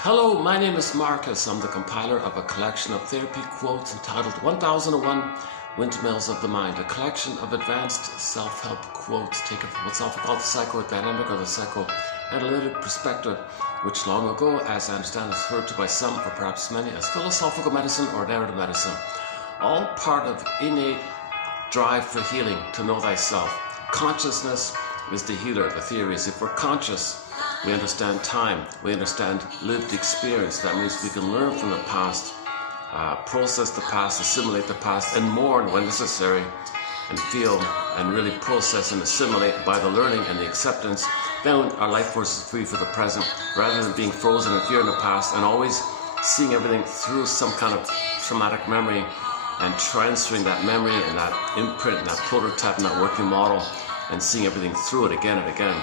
Hello, my name is Marcus. I'm the compiler of a collection of therapy quotes entitled 1001 Windmills of the Mind, a collection of advanced self-help quotes taken from what's often called the psychodynamic or the psychoanalytic perspective, which long ago, as I understand, is referred to by some or perhaps many as philosophical medicine or narrative medicine, all part of innate drive for healing, to know thyself. Consciousness is the healer. The theory is if we're conscious, we understand time, we understand lived experience. That means we can learn from the past, process the past, assimilate the past, and mourn when necessary, and feel and really process and assimilate by the learning and the acceptance. Then our life force is free for the present, rather than being frozen in fear in the past and always seeing everything through some kind of traumatic memory and transferring that memory and that imprint and that prototype and that working model and seeing everything through it again and again.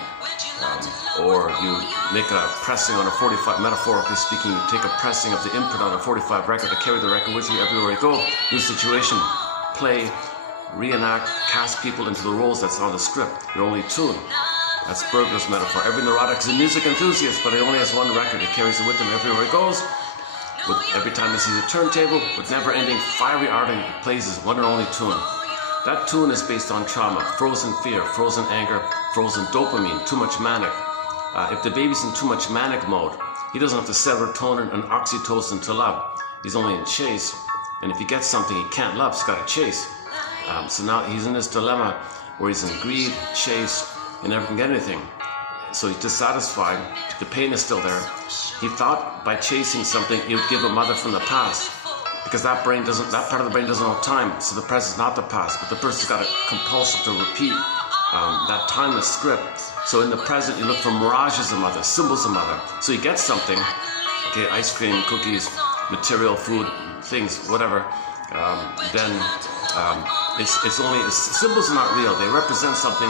Or you make a pressing on a 45, metaphorically speaking, you take a pressing of the imprint on a 45 record to carry the record with you everywhere you go. New situation, play, reenact, cast people into the roles that's on the script, your only tune. That's Berger's metaphor. Every neurotic is a music enthusiast, but he only has one record. He carries it with him everywhere he goes. Every time he sees a turntable, with never-ending fiery ardent, he plays his one and only tune. That tune is based on trauma, frozen fear, frozen anger, frozen dopamine, too much manic. If the baby's in too much manic mode, he doesn't have the serotonin and oxytocin to love. He's only in chase. And if he gets something he can't love, he's got to chase. So now he's in this dilemma where he's in greed, chase, and never can get anything. So he's dissatisfied. The pain is still there. He thought by chasing something, he would give a mother from the past. Because that part of the brain doesn't know time, so the present's not the past, but the person's got a compulsion to repeat that timeless script. So in the present, you look for mirages of mother, symbols of mother. So you get something, okay, ice cream, cookies, material, food, things, whatever. Symbols are not real. They represent something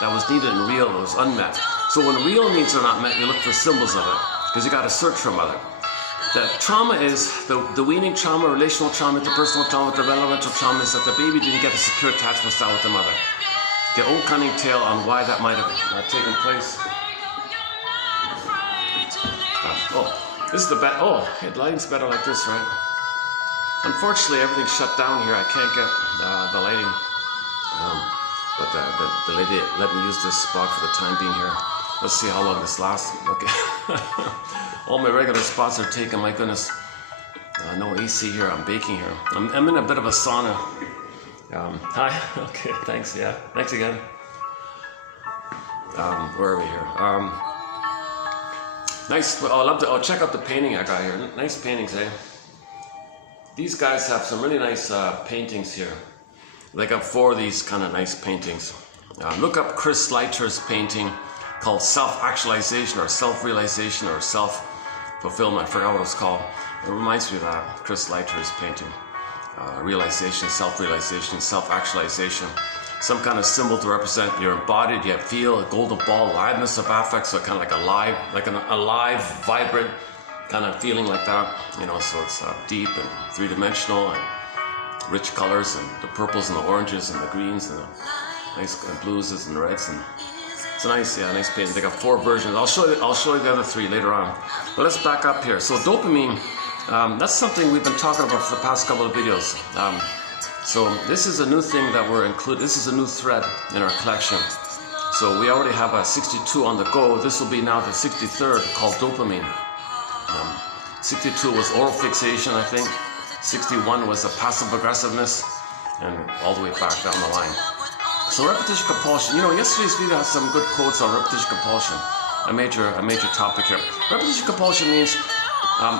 that was needed and real, that was unmet. So when real needs are not met, you look for symbols of it, because you got to search for mother. The trauma is, the weaning trauma, relational trauma, interpersonal trauma, developmental trauma is that the baby didn't get a secure attachment style with the mother. Their own cunning tale on why that might have taken place. This is the best. Oh, the lighting's better like this, right? Unfortunately, everything's shut down here. I can't get the lighting. But the lady let me use this spot for the time being here. Let's see how long this lasts. Okay. All my regular spots are taken, my goodness. No AC here, I'm baking here. I'm in a bit of a sauna. Hi, okay, thanks, yeah. Thanks again. Where are we here? Nice, I'll check out the painting I got here. Nice paintings, eh? These guys have some really nice paintings here. They got 4 of these kind of nice paintings. Look up Chris Leiter's painting called Self-Actualization or Self-Realization or Self-Fulfillment. I forgot what it's called. It reminds me of that, Chris Leiter's painting. Realization, self-realization, self-actualization. Some kind of symbol to represent you're embodied, you feel a golden ball, aliveness of affect, so kind of like an alive, vibrant kind of feeling like that. You know, so it's deep and three-dimensional and rich colors and the purples and the oranges and the greens and the nice blues and the reds and it's nice, yeah, nice painting. They got 4 versions. I'll show you the other 3 later on. But let's back up here. So dopamine, that's something we've been talking about for the past couple of videos. So this is a new thing that we're including. This is a new thread in our collection. So we already have a 62 on the go. This will be now the 63rd called dopamine. 62 was oral fixation, I think. 61 was a passive aggressiveness, and all the way back down the line. So repetition compulsion, you know, yesterday's video has some good quotes on repetition compulsion, a major topic here. Repetition compulsion means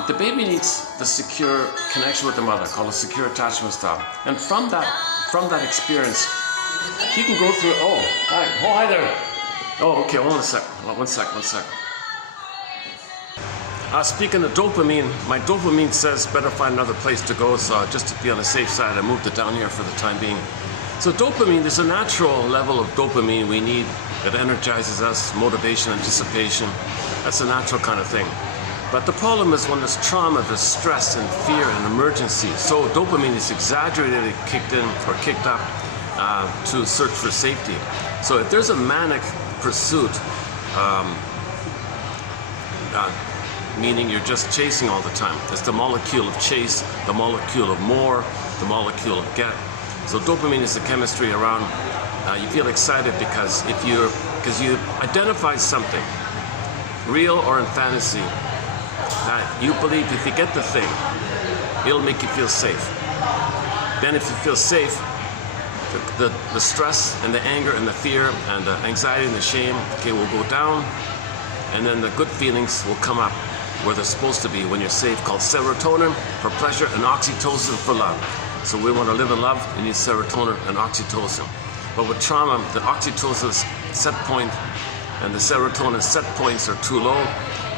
the baby needs the secure connection with the mother, called a secure attachment style. And from that experience, he can go through, hi there. Oh, okay, hold on a sec, one sec. Speaking of dopamine, my dopamine says better find another place to go, so just to be on the safe side, I moved it down here for the time being. So dopamine, there's a natural level of dopamine we need that energizes us, motivation, anticipation. That's a natural kind of thing. But the problem is when there's trauma, there's stress and fear and emergency. So dopamine is exaggerated, kicked in or kicked up to search for safety. So if there's a manic pursuit, meaning you're just chasing all the time. It's the molecule of chase, the molecule of more, the molecule of get. So dopamine is the chemistry around. You feel excited because you identify something, real or in fantasy, that you believe if you get the thing, it'll make you feel safe. Then if you feel safe, the stress and the anger and the fear and the anxiety and the shame, okay, will go down, and then the good feelings will come up where they're supposed to be when you're safe, called serotonin for pleasure and oxytocin for love. So we want to live in love, we need serotonin and oxytocin. But with trauma, the oxytocin's set point and the serotonin set points are too low,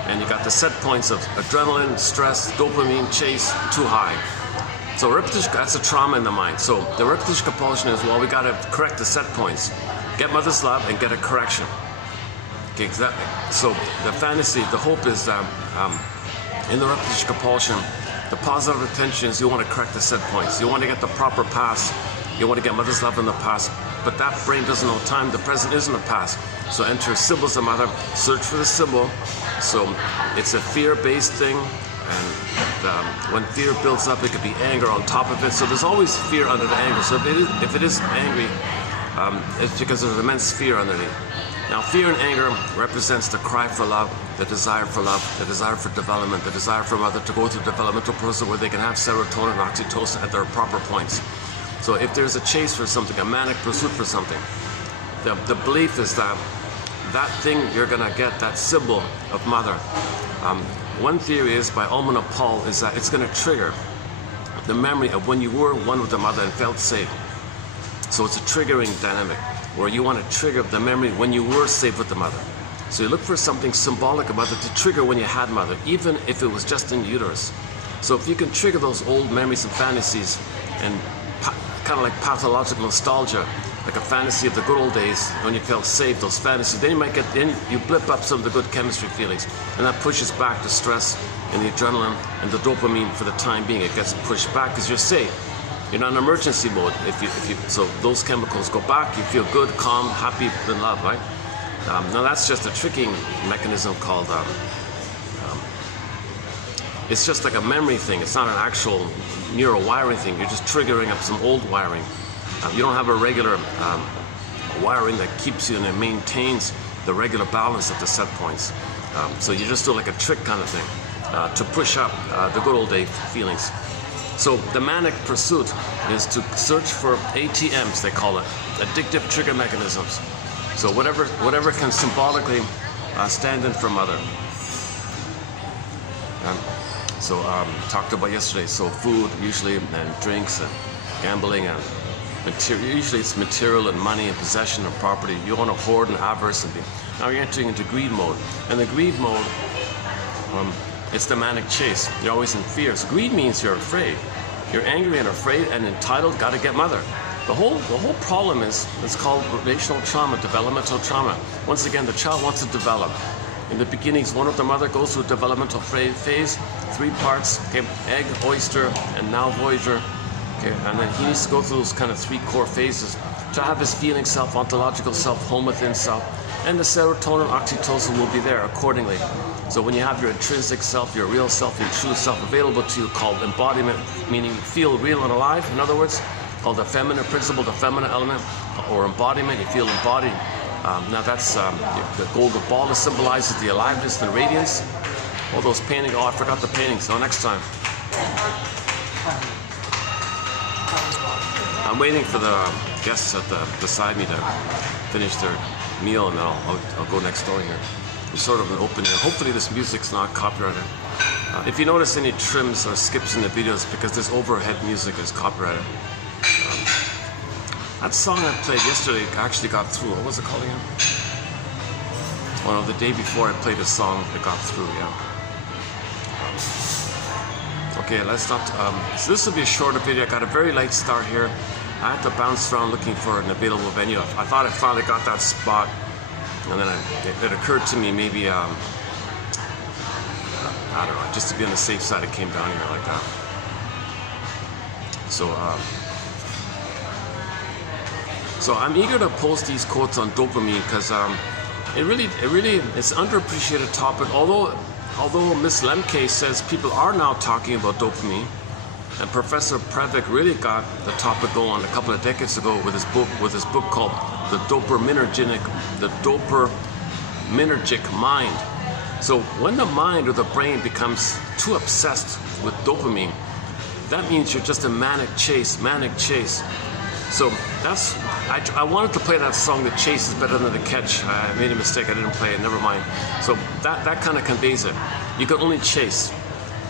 and you got the set points of adrenaline, stress, dopamine, chase, too high. So that's a trauma in the mind. So the repetition compulsion is, well, we got to correct the set points. Get mother's love and get a correction. Okay, so the fantasy, the hope is that in the repetition compulsion, the positive intention is you want to correct the set points. You want to get the proper past. You want to get mother's love in the past. But that brain doesn't know time. The present isn't the past. So enter symbols of mother, search for the symbol. So it's a fear-based thing. And when fear builds up, it could be anger on top of it. So there's always fear under the anger. So if it is angry, it's because there's immense fear underneath. Now, fear and anger represents the cry for love, the desire for love, the desire for development, the desire for mother to go through a developmental process where they can have serotonin and oxytocin at their proper points. So if there's a chase for something, a manic pursuit for something, the belief is that that thing you're going to get, that symbol of mother. One theory is, by Almana Paul, is that it's going to trigger the memory of when you were one with the mother and felt safe. So it's a triggering dynamic, where you want to trigger the memory when you were safe with the mother. So you look for something symbolic of mother to trigger when you had mother, even if it was just in uterus. So if you can trigger those old memories and fantasies, and kind of like pathological nostalgia, like a fantasy of the good old days when you felt safe, those fantasies, then you blip up some of the good chemistry feelings, and that pushes back the stress and the adrenaline and the dopamine for the time being. It gets pushed back because you're safe. You're not in emergency mode. So those chemicals go back, you feel good, calm, happy, in love, right? Now that's just a tricking mechanism called, it's just like a memory thing. It's not an actual neural wiring thing. You're just triggering up some old wiring. You don't have a regular wiring that keeps you and it maintains the regular balance of the set points. So you just do like a trick kind of thing to push up the good old day feelings. So the manic pursuit is to search for ATMs, they call it, addictive trigger mechanisms. So whatever can symbolically stand in for mother. So talked about yesterday, so food usually, and drinks and gambling and usually it's material and money and possession and property. You want to hoard and avarice and now you're entering into greed mode. And the greed mode, it's the manic chase. You're always in fear. So greed means you're afraid. You're angry and afraid and entitled, gotta get mother. The whole problem is, it's called relational trauma, developmental trauma. Once again, the child wants to develop. In the beginnings, one with the mother goes through a developmental phase, 3 parts, okay, egg, oyster, and now voyager. Okay, and then he needs to go through those kind of 3 core phases to have his feeling self, ontological self, home within self, and the serotonin, oxytocin will be there accordingly. So when you have your intrinsic self, your real self, your true self available to you, called embodiment, meaning feel real and alive, in other words, called the feminine principle, the feminine element, or embodiment, you feel embodied. Now that's the golden ball that symbolizes the aliveness and radiance. All those paintings, oh, I forgot the paintings, no, next time. I'm waiting for the guests beside me to finish their meal, and then I'll go next door here. It's sort of an open air. Hopefully this music's not copyrighted. If you notice any trims or skips in the videos, because this overhead music is copyrighted. That song I played yesterday actually got through. What was it called again? Well, the day before I played a song, it got through, yeah. Okay, let's not, so this will be a shorter video. I got a very light start here. I had to bounce around looking for an available venue. I thought I finally got that spot, and then it occurred to me maybe, I don't know, just to be on the safe side, I came down here like that. So I'm eager to post these quotes on dopamine because it's underappreciated topic. Although although Miss Lemke says people are now talking about dopamine, and Professor Predvik really got the topic going a couple of decades ago with his book called The Dopaminergic Mind. So when the mind or the brain becomes too obsessed with dopamine, that means you're just a manic chase. So I wanted to play that song, The Chase is Better Than the Catch. I made a mistake, I didn't play it, never mind. So that kind of conveys it. You can only chase,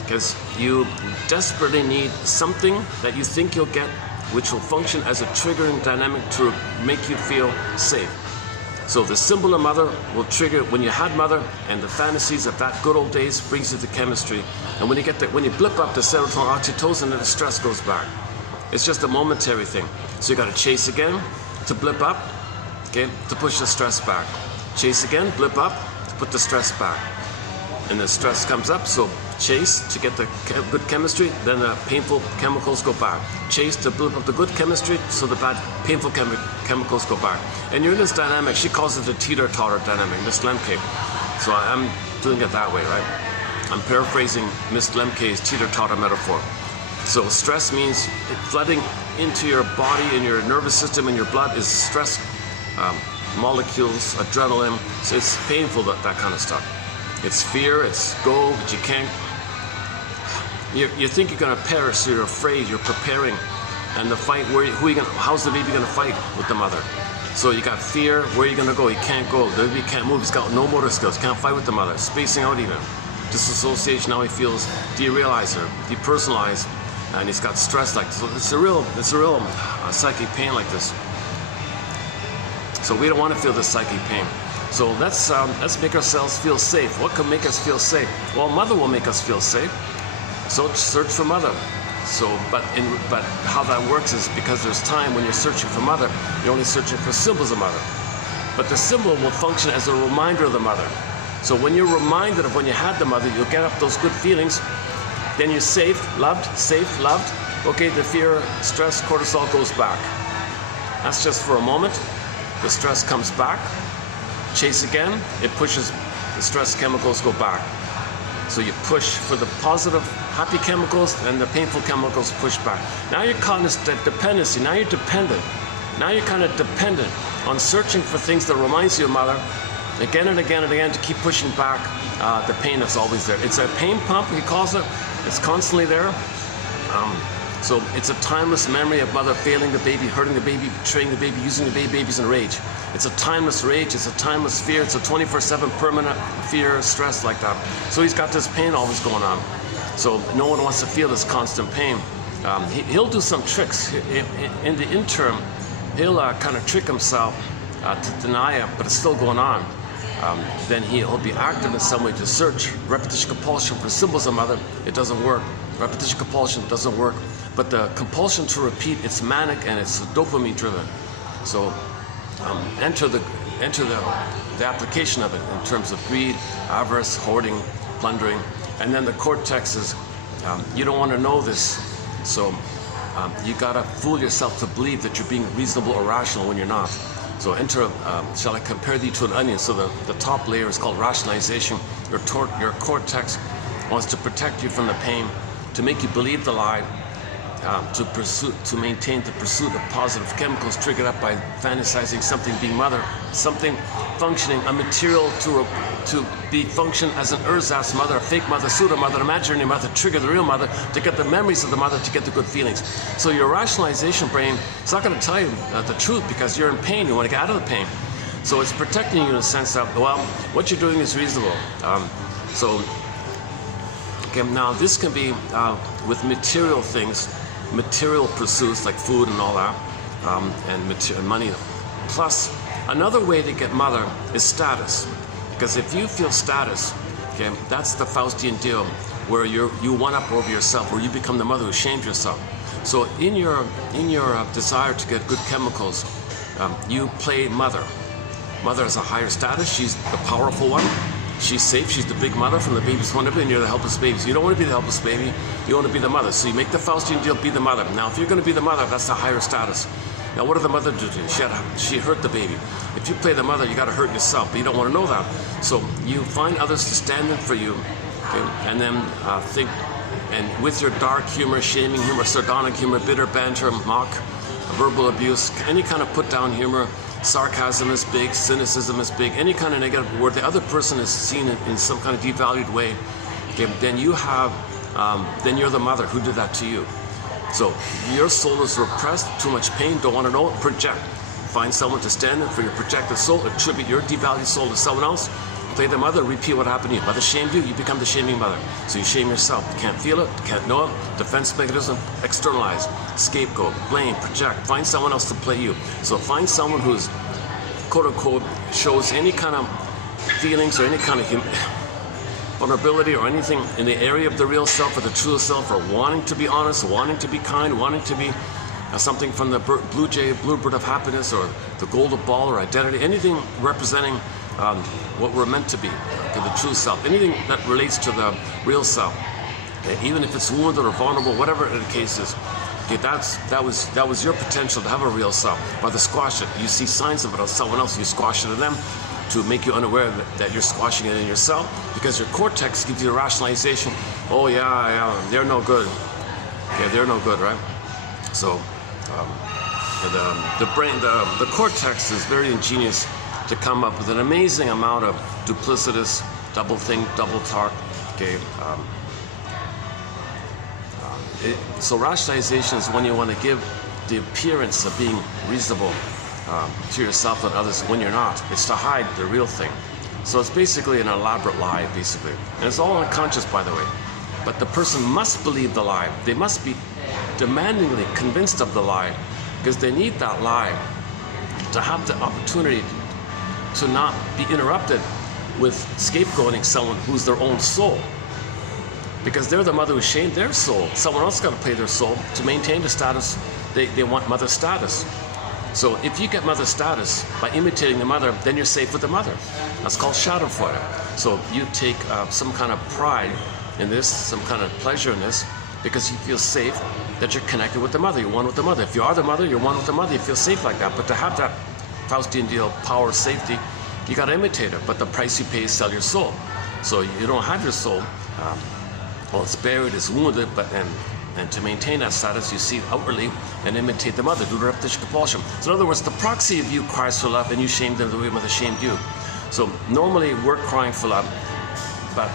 because you desperately need something that you think you'll get, which will function as a triggering dynamic to make you feel safe. So the symbol of mother will trigger when you had mother, and the fantasies of that good old days brings you to chemistry. And when you blip up the serotonin, oxytocin, then the stress goes back. It's just a momentary thing. So you got to chase again to blip up, okay, to push the stress back. Chase again, blip up to put the stress back. And the stress comes up, so chase to get the good chemistry, then the painful chemicals go back. Chase to build up the good chemistry, so the bad, painful chemicals go back. And you're in this dynamic, she calls it the teeter-totter dynamic, Miss Lemke. So I'm doing it that way, right? I'm paraphrasing Miss Lemke's teeter-totter metaphor. So stress means flooding into your body and your nervous system and your blood is stress molecules, adrenaline. So it's painful, that kind of stuff. It's fear, it's go, but you can't. You think you're going to perish, so you're afraid, you're preparing. And the fight, how's the baby going to fight with the mother? So you got fear, where are you going to go? He can't go, the baby can't move, he's got no motor skills, can't fight with the mother, spacing out even. Disassociation, now he feels derealized or depersonalized, and he's got stress like this. So it's a real psychic pain like this. So we don't want to feel this psychic pain. So let's make ourselves feel safe. What can make us feel safe? Well, mother will make us feel safe. So search for mother. So, but how that works is because there's time when you're searching for mother, you're only searching for symbols of mother. But the symbol will function as a reminder of the mother. So when you're reminded of when you had the mother, you'll get up those good feelings. Then you're safe, loved. Okay, the fear, stress, cortisol goes back. That's just for a moment. The stress comes back. Chase again, it pushes, the stress chemicals go back. So you push for the positive, happy chemicals, and the painful chemicals push back. Now you're caught in this dependency, now you're dependent. Now you're kind of dependent on searching for things that reminds you of mother, again and again and again, to keep pushing back the pain that's always there. It's a pain pump, he calls it. It's constantly there. So it's a timeless memory of mother failing the baby, hurting the baby, betraying the baby, using the baby's in rage. It's a timeless rage, it's a timeless fear, it's a 24/7 permanent fear, stress like that. So he's got this pain always going on. So no one wants to feel this constant pain. He'll do some tricks. In the interim, he'll kind of trick himself to deny it, but it's still going on. Then he'll be active in some way to search. Repetition compulsion for symbols of mother, it doesn't work. Repetition compulsion doesn't work. But the compulsion to repeat, it's manic and it's dopamine driven. So enter the application of it in terms of greed, avarice, hoarding, plundering. And then the cortex is, you don't want to know this. So you gotta fool yourself to believe that you're being reasonable or rational when you're not. So enter, shall I compare thee to an onion? So the top layer is called rationalization. Your cortex wants to protect you from the pain, to make you believe the lie, to maintain the pursuit of positive chemicals triggered up by fantasizing something being mother, something functioning, a material to be function as an ersatz mother, a fake mother, pseudo mother, imaginary mother, trigger the real mother, to get the memories of the mother, to get the good feelings. So your rationalization brain, it's not going to tell you the truth because you're in pain, you want to get out of the pain. So it's protecting you in a sense that, well, what you're doing is reasonable. Now this can be with material things, material pursuits like food and all that, and money. Plus, another way to get mother is status. Because if you feel status, okay, that's the Faustian deal, where you one up over yourself, where you become the mother who shames yourself. So in your desire to get good chemicals, you play mother. Mother has a higher status, she's the powerful one. She's safe, she's the big mother from the baby's point of view, and you're the helpless baby. So you don't want to be the helpless baby, you want to be the mother. So you make the Faustian deal, be the mother. Now, if you're going to be the mother, that's the higher status. Now, what did the mother do to you? She hurt the baby. If you play the mother, you got to hurt yourself, but you don't want to know that. So you find others to stand in for you Okay? And then think, and with your dark humor, shaming humor, sardonic humor, bitter banter, mock, verbal abuse, any kind of put down humor, sarcasm is big, cynicism is big, any kind of negative where the other person is seen in some kind of devalued way, okay, then you have, then you're the mother who did that to you. So your soul is repressed, too much pain, don't want to know it, project. Find someone to stand in for your projected soul, attribute your devalued soul to someone else, play the mother, repeat what happened to you. Mother shamed you, you become the shaming mother. So you shame yourself. You can't feel it, can't know it, defense mechanism, externalize, scapegoat, blame, project, find someone else to play you. So find someone who's, quote unquote, shows any kind of feelings or any kind of vulnerability or anything in the area of the real self or the true self, or wanting to be honest, wanting to be kind, wanting to be something from the blue jay, bluebird of happiness, or the golden ball, or identity, anything representing what we're meant to be, the true self, anything that relates to the real self, okay? Even if it's wounded or vulnerable, whatever the case is, okay, that was your potential to have a real self. But to squash it, you see signs of it on someone else, you squash it in them to make you unaware that you're squashing it in yourself, because your cortex gives you a rationalization. Oh yeah, they're no good. Okay, they're no good, right? So the brain, the cortex is very ingenious to come up with an amazing amount of duplicitous, double think, double talk. Okay. So rationalization is when you want to give the appearance of being reasonable to yourself and others when you're not. It's to hide the real thing. So it's basically an elaborate lie, basically. And it's all unconscious, by the way. But the person must believe the lie. They must be demandingly convinced of the lie, because they need that lie to have the opportunity to not be interrupted with scapegoating someone who's their own soul. Because they're the mother who shamed their soul. Someone else got to play their soul to maintain the status. They want mother status. So if you get mother status by imitating the mother, then you're safe with the mother. That's called schadenfreude. So you take some kind of pride in this, some kind of pleasure in this, because you feel safe that you're connected with the mother, you're one with the mother. If you are the mother, you're one with the mother, you feel safe like that. But to have that Faustian deal, power, safety, you got to imitate it. But the price you pay is sell your soul. So you don't have your soul. Well, it's buried, it's wounded, but and to maintain that status, you see it outwardly and imitate the mother, do the repetition compulsion. So in other words, the proxy of you cries for love and you shame them the way mother shamed you. So normally we're crying for love, but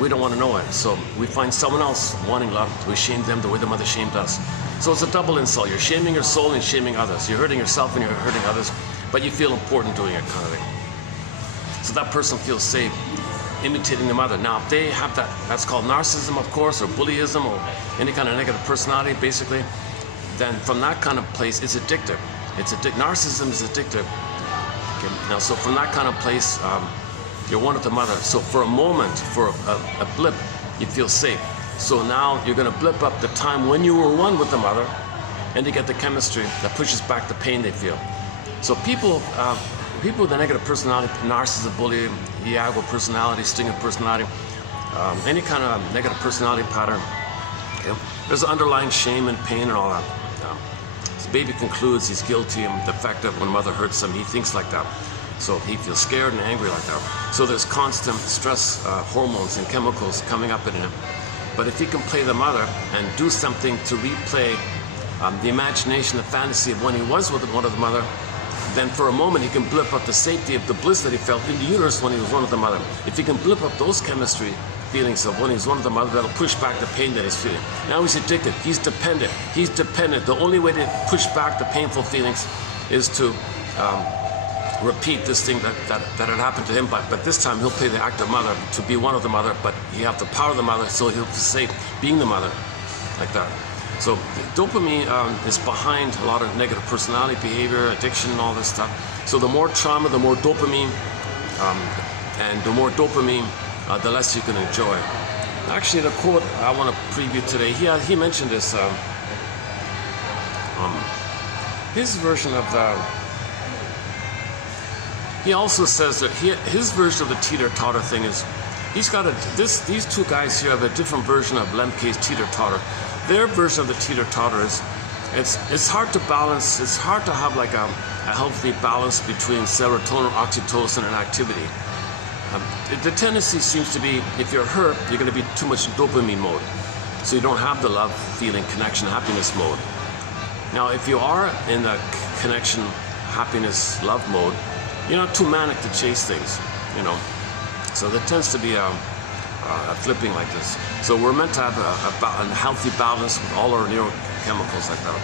we don't want to know it. So we find someone else wanting love, we shame them the way the mother shamed us. So it's a double insult. You're shaming your soul and shaming others. You're hurting yourself and you're hurting others, but you feel important doing it, kind of thing. So that person feels safe imitating the mother. Now, if they have that, that's called narcissism, of course, or bullyism, or any kind of negative personality, basically, then from that kind of place, it's addictive. Narcissism is addictive. Okay. Now, so from that kind of place, you're one with the mother. So for a moment, for a blip, you feel safe. So now you're going to blip up the time when you were one with the mother, and you get the chemistry that pushes back the pain they feel. So people with a negative personality, narcissism, bully, Iago personality, stinger personality, any kind of negative personality pattern, okay, there's underlying shame and pain and all that. So baby concludes he's guilty and defective when mother hurts him. He thinks like that. So he feels scared and angry like that. So there's constant stress hormones and chemicals coming up in him. But if he can play the mother and do something to replay the imagination, the fantasy of when he was with one of the mother, then for a moment he can blip up the safety of the bliss that he felt in the uterus when he was one with the mother. If he can blip up those chemistry feelings of when he was one with the mother, that'll push back the pain that he's feeling. Now he's addicted, he's dependent. The only way to push back the painful feelings is to repeat this thing that had happened to him, but this time he'll play the active mother to be one of the mother, but you have to power the mother so he'll be safe being the mother, like that. So dopamine is behind a lot of negative personality behavior, addiction, and all this stuff. So the more trauma, the more dopamine, and the more dopamine, the less you can enjoy. Actually, the quote I want to preview today, he mentioned this, his version of the, he also says that his version of the teeter-totter thing is, he's got these two guys here have a different version of Lemke's teeter-totter. Their version of the teeter-totter is, it's hard to balance, it's hard to have like a healthy balance between serotonin, oxytocin, and activity. the tendency seems to be, if you're hurt, you're going to be too much dopamine mode. So you don't have the love, feeling, connection, happiness mode. Now, if you are in the connection, happiness, love mode, you're not too manic to chase things, you know. So there tends to be a flipping like this. So we're meant to have a healthy balance with all our neurochemicals like that.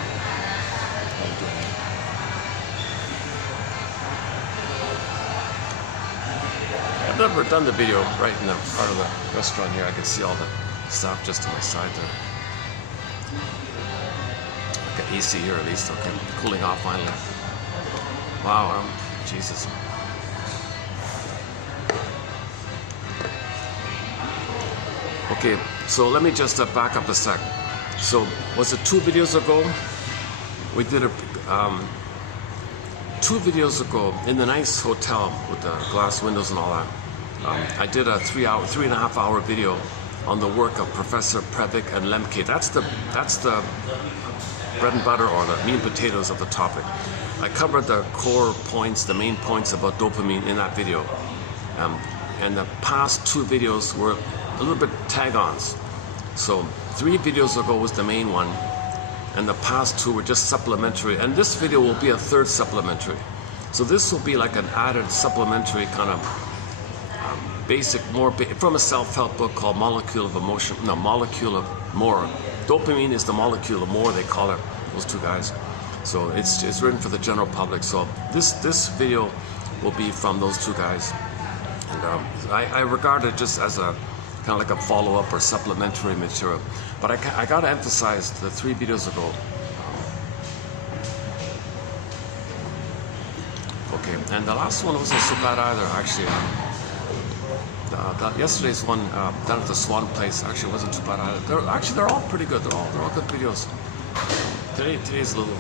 I've never done the video right in the part of the restaurant here. I can see all the staff just to my side there. Got AC here at least, okay. Cooling off finally. Wow, Jesus. Okay, so let me just back up a sec. So, was it 2 videos ago? We did 2 videos ago in the nice hotel with the glass windows and all that. I did a 3.5 hour video on the work of Professor Previc and Lemke. That's the bread and butter or the meat and potatoes of the topic. I covered the core points, the main points about dopamine in that video. And the past 2 videos were a little bit tag-ons. So 3 videos ago was the main one, and the past 2 were just supplementary. And this video will be a 3rd supplementary. So this will be like an added supplementary kind of basic, from a self-help book called Molecule of Emotion. No, Molecule of More. Dopamine is the molecule of more, they call it, those 2 guys. So it's written for the general public. So this video will be from those 2 guys. And I regard it just as a kind of like a follow-up or supplementary material. But I got to emphasize the 3 videos ago. Okay, and the last one wasn't so bad either, actually. Yesterday's one down at the Swan place actually wasn't too bad either. They're all pretty good. They're all good videos. Today's a little.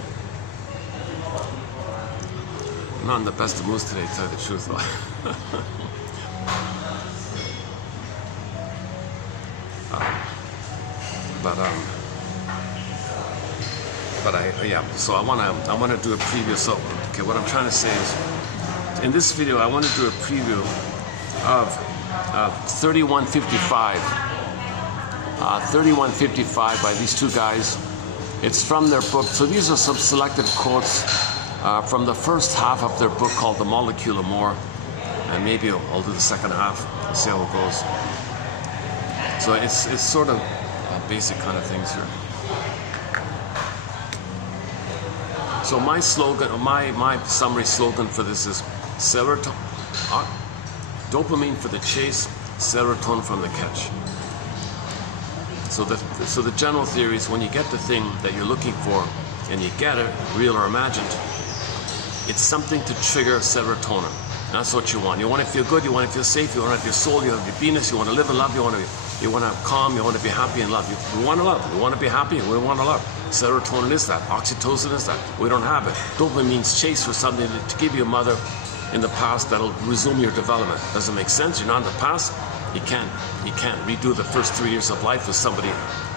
I'm not in the best of moods today, to tell you the truth, though. So I wanna do a preview. So okay, what I'm trying to say is, in this video, I want to do a preview of 3155. 3155 by these 2 guys. It's from their book. So these are some selected quotes from the first half of their book called The Molecule of More. And maybe I'll do the second half and see how it goes. So it's sort of basic kind of things here. So my slogan, my summary slogan for this is dopamine for the chase, serotonin from the catch. So the general theory is when you get the thing that you're looking for and you get it, real or imagined, it's something to trigger serotonin. That's what you want. You want to feel good, you want to feel safe, you want to have your soul, you want to be beingness, you want to live in love, you want to have calm, you want to be happy in love. You want to love, you want to be happy, we want to love. Serotonin is that, oxytocin is that. We don't have it. Dopamine means chase for something to give you a mother in the past that'll resume your development. Does it make sense? You're not in the past. You can't redo the first 3 years of life with somebody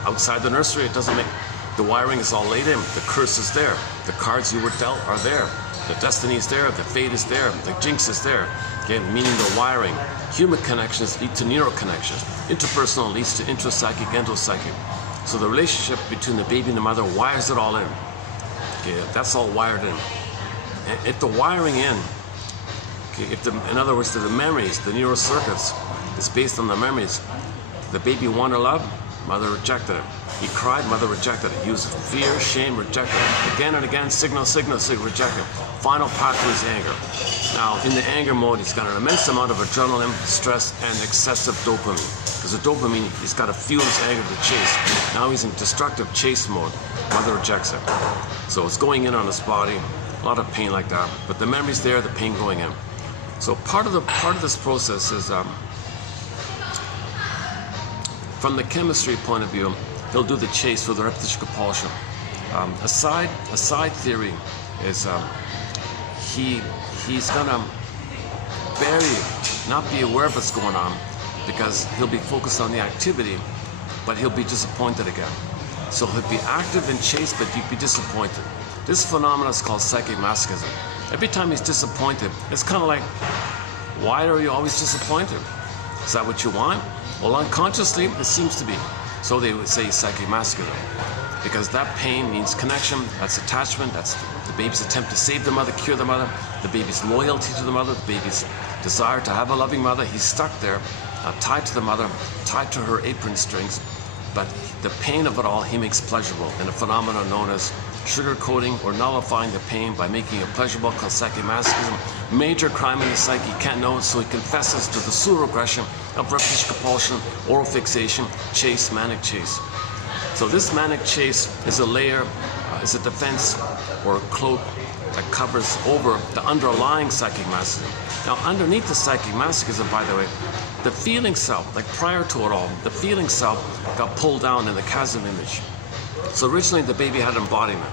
outside the nursery. It doesn't make. The wiring is all laid in. The curse is there. The cards you were dealt are there. The destiny is there. The fate is there. The jinx is there. Okay, meaning the wiring. Human connections lead to neural connections. Interpersonal leads to intrapsychic, endopsychic. So the relationship between the baby and the mother wires it all in. Okay, that's all wired in. And if the wiring in, okay, in other words, the memories, the neural circuits, is based on the memories. The baby wanted love, mother rejected it. He cried, mother rejected it. Used fear, shame, rejected it. Again and again, signal, rejected. Final pathway is anger. Now, in the anger mode, he's got an immense amount of adrenaline, stress, and excessive dopamine. Because the dopamine, he's got to fuel his anger to chase. Now he's in destructive chase mode. Mother rejects it. So it's going in on his body. A lot of pain like that. But the memory's there, the pain going in. So part of this process is, from the chemistry point of view, he'll do the chase for the repetition compulsion. A side theory is he's gonna not be aware of what's going on, because he'll be focused on the activity, but he'll be disappointed again. So he'll be active in chase, but he'll be disappointed. This phenomenon is called psychic masochism. Every time he's disappointed, it's kind of like, Why are you always disappointed? Is that what you want? Well, unconsciously, it seems to be. So they would say psychic masculine. Because that pain means connection, that's attachment, that's the baby's attempt to save the mother, cure the mother, the baby's loyalty to the mother, the baby's desire to have a loving mother. He's stuck there, tied to the mother, tied to her apron strings. But the pain of it all, he makes pleasurable in a phenomenon known as sugarcoating or nullifying the pain by making it pleasurable, called psychic masochism. Major crime in the psyche, can't know it, so he confesses to the pseudo-aggression of repetition, compulsion, oral fixation, chase, manic chase. So this manic chase is a layer, is a defense or a cloak that covers over the underlying psychic masochism. Now, underneath the psychic masochism, by the way, the feeling self, like prior to it all, the feeling self got pulled down in the chasm image. So originally the baby had embodiment.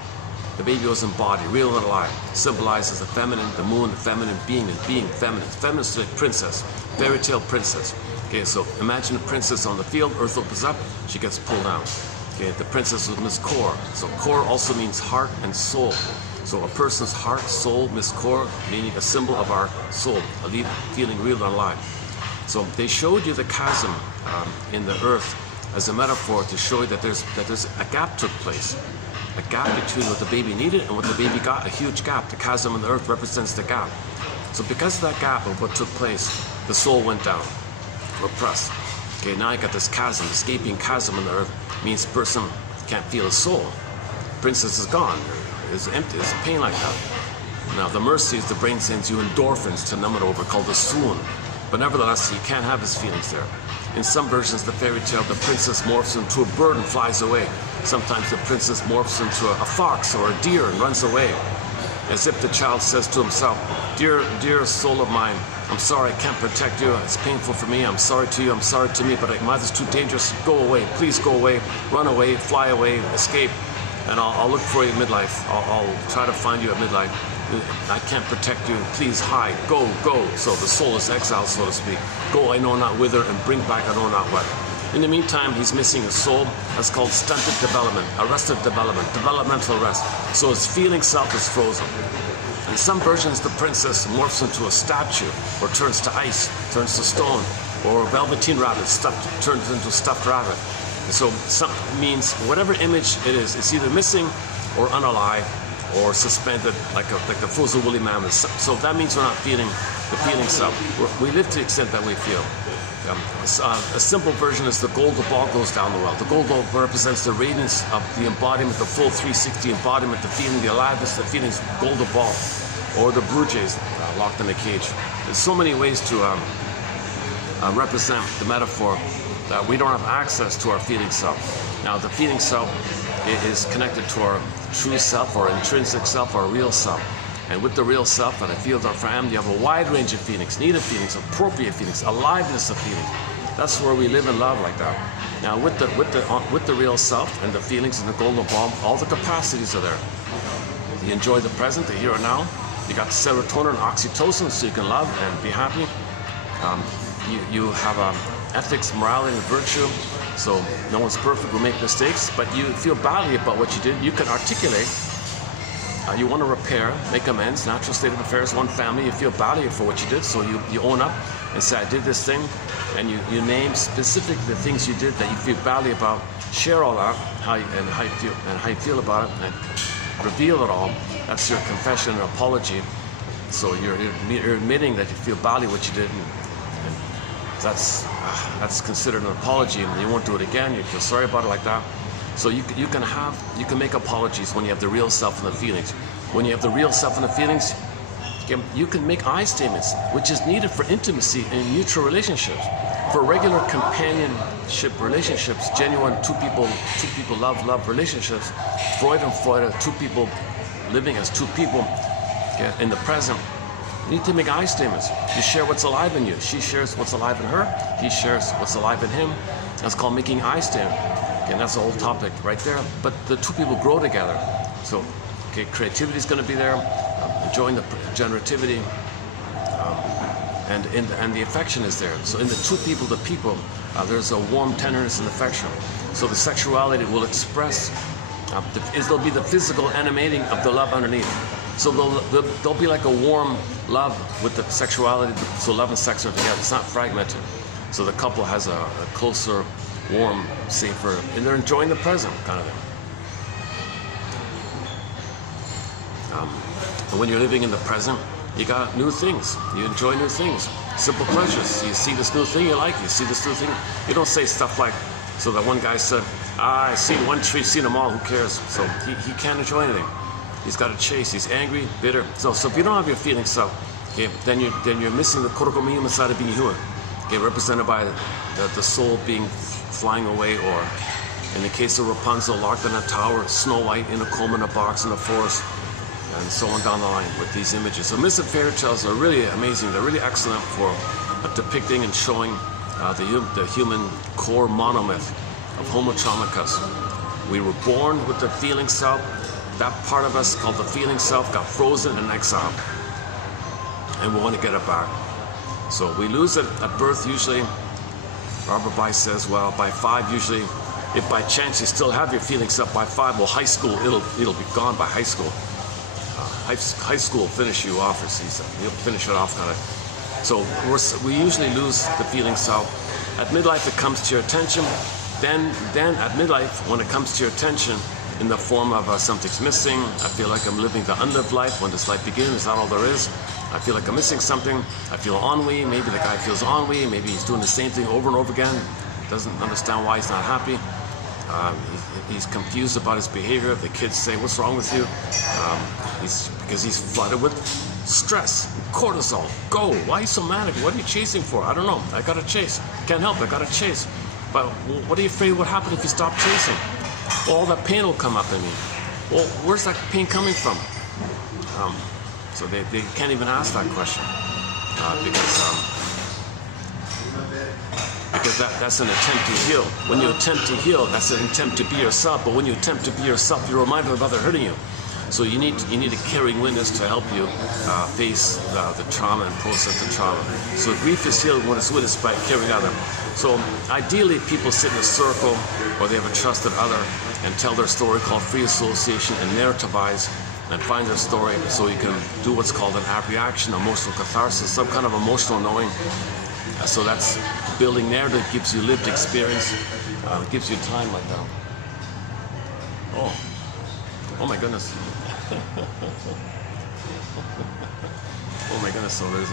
The baby was embodied, real and alive. Symbolizes the feminine, the moon, the feminine being, and being feminine. Feminine is like princess, fairy tale princess. Okay, so imagine a princess on the field, Earth opens up, she gets pulled down. Okay, the princess was Miss Core. So core also means heart and soul. So a person's heart, soul, Miss Core, meaning a symbol of our soul, feeling real and alive. So they showed you the chasm in the earth as a metaphor to show you that there's a gap took place. A gap between what the baby needed and what the baby got, a huge gap. The chasm in the earth represents the gap. So because of that gap of what took place, the soul went down, repressed. Okay, now you got this chasm, escaping chasm in the earth, means person can't feel a soul. Princess is gone, it's empty, it's pain like that. Now the mercy is the brain sends you endorphins to numb it over, called the swoon. But nevertheless, you can't have his feelings there. In some versions of the fairy tale, the princess morphs into a bird and flies away. Sometimes the princess morphs into a fox or a deer and runs away. As if the child says to himself, dear soul of mine, I'm sorry I can't protect you, it's painful for me, I'm sorry to you, I'm sorry to me, but mother's too dangerous, go away, please go away, run away, fly away, escape, and I'll look for you at midlife, I'll try to find you at midlife. I can't protect you, please hide, go. So the soul is exiled, so to speak. Go, I know not whither, and bring back I know not what. In the meantime, he's missing a soul. That's called stunted development, arrested development, developmental arrest. So his feeling self is frozen. In some versions, the princess morphs into a statue, or turns to ice, turns to stone, or a velveteen rabbit, turns into a stuffed rabbit. And so means whatever image it is, it's either missing or unalive, or suspended like the frozen woolly mammoth. So that means we're not feeling the feeling self. We live to the extent that we feel. A simple version is the golden ball goes down the well. The golden ball represents the radiance of the embodiment, the full 360 embodiment, the feeling, the aliveness, the feelings, golden ball. Or the blue jays locked in a cage. There's so many ways to represent the metaphor that we don't have access to our feeling self. Now the feeling self is connected to our true self, or intrinsic self, or real self. And with the real self, and I feel that for him, you have a wide range of feelings, needed feelings, appropriate feelings, aliveness of feelings. That's where we live and love like that. Now with the real self and the feelings and the golden ball, all the capacities are there. You enjoy the present, the here and now. You got serotonin and oxytocin, so you can love and be happy. You have ethics, morality, and virtue. So no one's perfect, we make mistakes, but you feel badly about what you did. You can articulate. You want to repair, make amends, natural state of affairs, one family. You feel badly for what you did, so you own up and say, I did this thing, and you name specifically the things you did that you feel badly about. Share all that, how you feel about it, and reveal it all. That's your confession and apology. So you're admitting that you feel badly what you did, and that's considered an apology, and you won't do it again. You feel sorry about it like that. So you can make apologies when you have the real self and the feelings. When you have the real self and the feelings, you can make I statements, which is needed for intimacy in mutual relationships. For regular companionship relationships, genuine two people love relationships, Freud and Freud, two people living as two people in the present. You need to make I statements. You share what's alive in you. She shares what's alive in her. He shares what's alive in him. That's called making I statements. And that's the whole topic right there. But the two people grow together. So, creativity is going to be there, enjoying the generativity, and the affection is there. So in the two people, there's a warm tenderness and affection. So the sexuality will express, there'll be the physical animating of the love underneath. So they'll be like a warm love with the sexuality. So love and sex are together. It's not fragmented. So the couple has a closer, warm, safer, and they're enjoying the present kind of thing. And when you're living in the present, you got new things. You enjoy new things. Simple pleasures. You see this new thing you like. You see this new thing. You don't say stuff like, so that one guy said, I seen one tree, seen them all, who cares? So he can't enjoy anything. He's got to chase. He's angry, bitter. So if you don't have your feelings, so okay, then you're missing the korokomi masada binihua. Okay, represented by the soul being flying away, or in the case of Rapunzel, locked in a tower, Snow White in a comb in a box in the forest, and so on down the line with these images. So myths and fairy tales are really amazing. They're really excellent for depicting and showing the human core monomyth of Homo traumicus. We were born with the feeling self. That part of us called the feeling self got frozen in exile, and we want to get it back. So we lose it at birth usually. Robert By says, well, by 5 usually, if by chance you still have your feeling self by 5, well, high school, it'll be gone by high school. High school will finish you off, as he said. You'll finish it off kind of. So we usually lose the feeling self. At midlife, it comes to your attention. Then at midlife, when it comes to your attention in the form of something's missing, I feel like I'm living the unlived life when this life begins. Is that all there is? I feel like I'm missing something. I feel ennui. Maybe the guy feels ennui. Maybe he's doing the same thing over and over again. Doesn't understand why he's not happy. He's confused about his behavior. The kids say, what's wrong with you? Because he's flooded with stress, cortisol. Go, why are you so manic? What are you chasing for? I don't know, I gotta chase. Can't help, I gotta chase. But what are you afraid would happen if you stop chasing? Well, all that pain will come up in me. Well, where's that pain coming from? So they can't even ask that question because that's an attempt to heal. When you attempt to heal, that's an attempt to be yourself. But when you attempt to be yourself, you're reminded of others hurting you. So you need a caring witness to help you face the trauma and process the trauma. So grief is healed when it's witnessed by caring other. So ideally, people sit in a circle or they have a trusted other and tell their story called free association and narrativize and find their story, so you can do what's called an reaction, emotional catharsis, some kind of emotional knowing. So that's building narrative, gives you lived experience, gives you time like that. Oh my goodness. Oh my goodness, so there's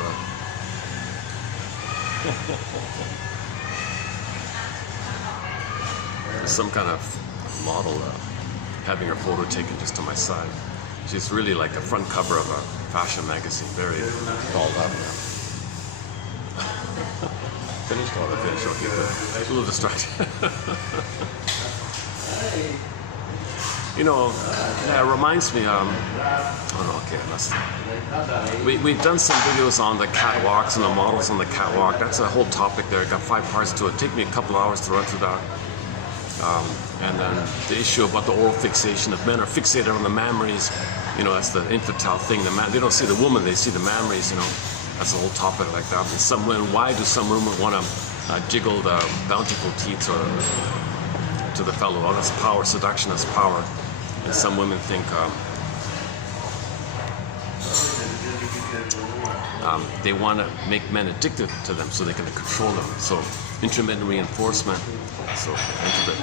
some kind of model having her photo taken just to my side. She's really like the front cover of a fashion magazine, very dolled up. Finished? Oh, the finish, okay, good. A little distracted. You know, yeah, it reminds me, we've done some videos on the catwalks and the models on the catwalk. That's a whole topic there. Got 5 parts to it. Take me a couple hours to run through that. And then the issue about the oral fixation. If men are fixated on the mammaries, you know, that's the infantile thing. They don't see the woman, they see the mammaries, you know. That's a whole topic like that. And some women, why do some women want to jiggle the bountiful teats or to the fellow? Oh, that's power, seduction, that's power. And some women think they want to make men addicted to them so they can control them. So intermittent reinforcement, so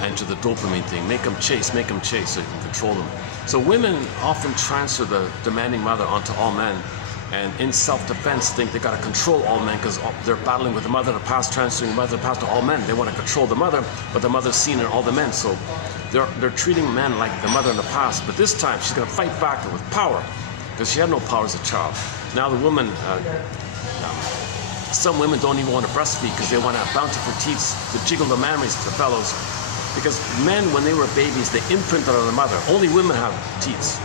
enter the dopamine thing, make them chase so you can control them. So women often transfer the demanding mother onto all men, and in self-defense think they got to control all men because they're battling with the mother of the past, transferring the mother of the past to all men. They want to control the mother, but the mother's seen in all the men. So they're treating men like the mother in the past, but this time she's going to fight back with power because she had no power as a child. Now the woman, some women don't even want to breastfeed because they want to have bountiful teats to jiggle the mammaries to the fellows. Because men, when they were babies, they imprinted on the mother. Only women have teats.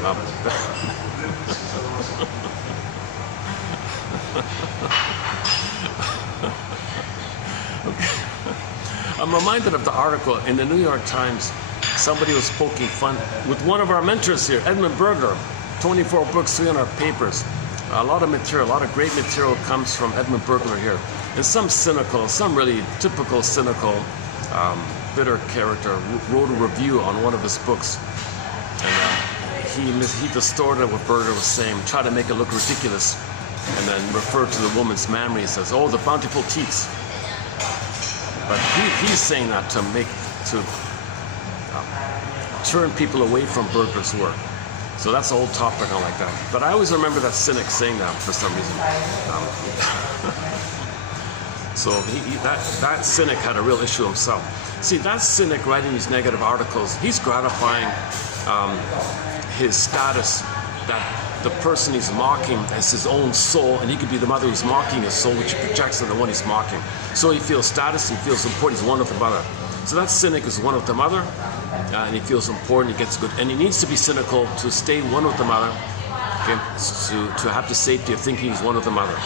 I'm reminded of the article in the New York Times. Somebody was poking fun with one of our mentors here, Edmund Berger. 24 books, 300 papers. A lot of material, a lot of great material comes from Edmund Berger here. And some cynical, some really typical cynical, bitter character wrote a review on one of his books. And he distorted what Berger was saying, tried to make it look ridiculous, and then referred to the woman's memory and says, "Oh, the bountiful teats." But he's saying that to turn people away from Berger's work. So that's an old topic, I like that. But I always remember that cynic saying that for some reason. So that cynic had a real issue himself. See, that cynic writing these negative articles, he's gratifying his status that the person he's mocking as his own soul, and he could be the mother who's mocking his soul, which he projects on the one he's mocking. So he feels status, he feels important, he's one with the mother. So that cynic is one with the mother, and he feels important, he gets good, and he needs to be cynical to stay one with the mother, okay? To have the safety of thinking he's one with the mother.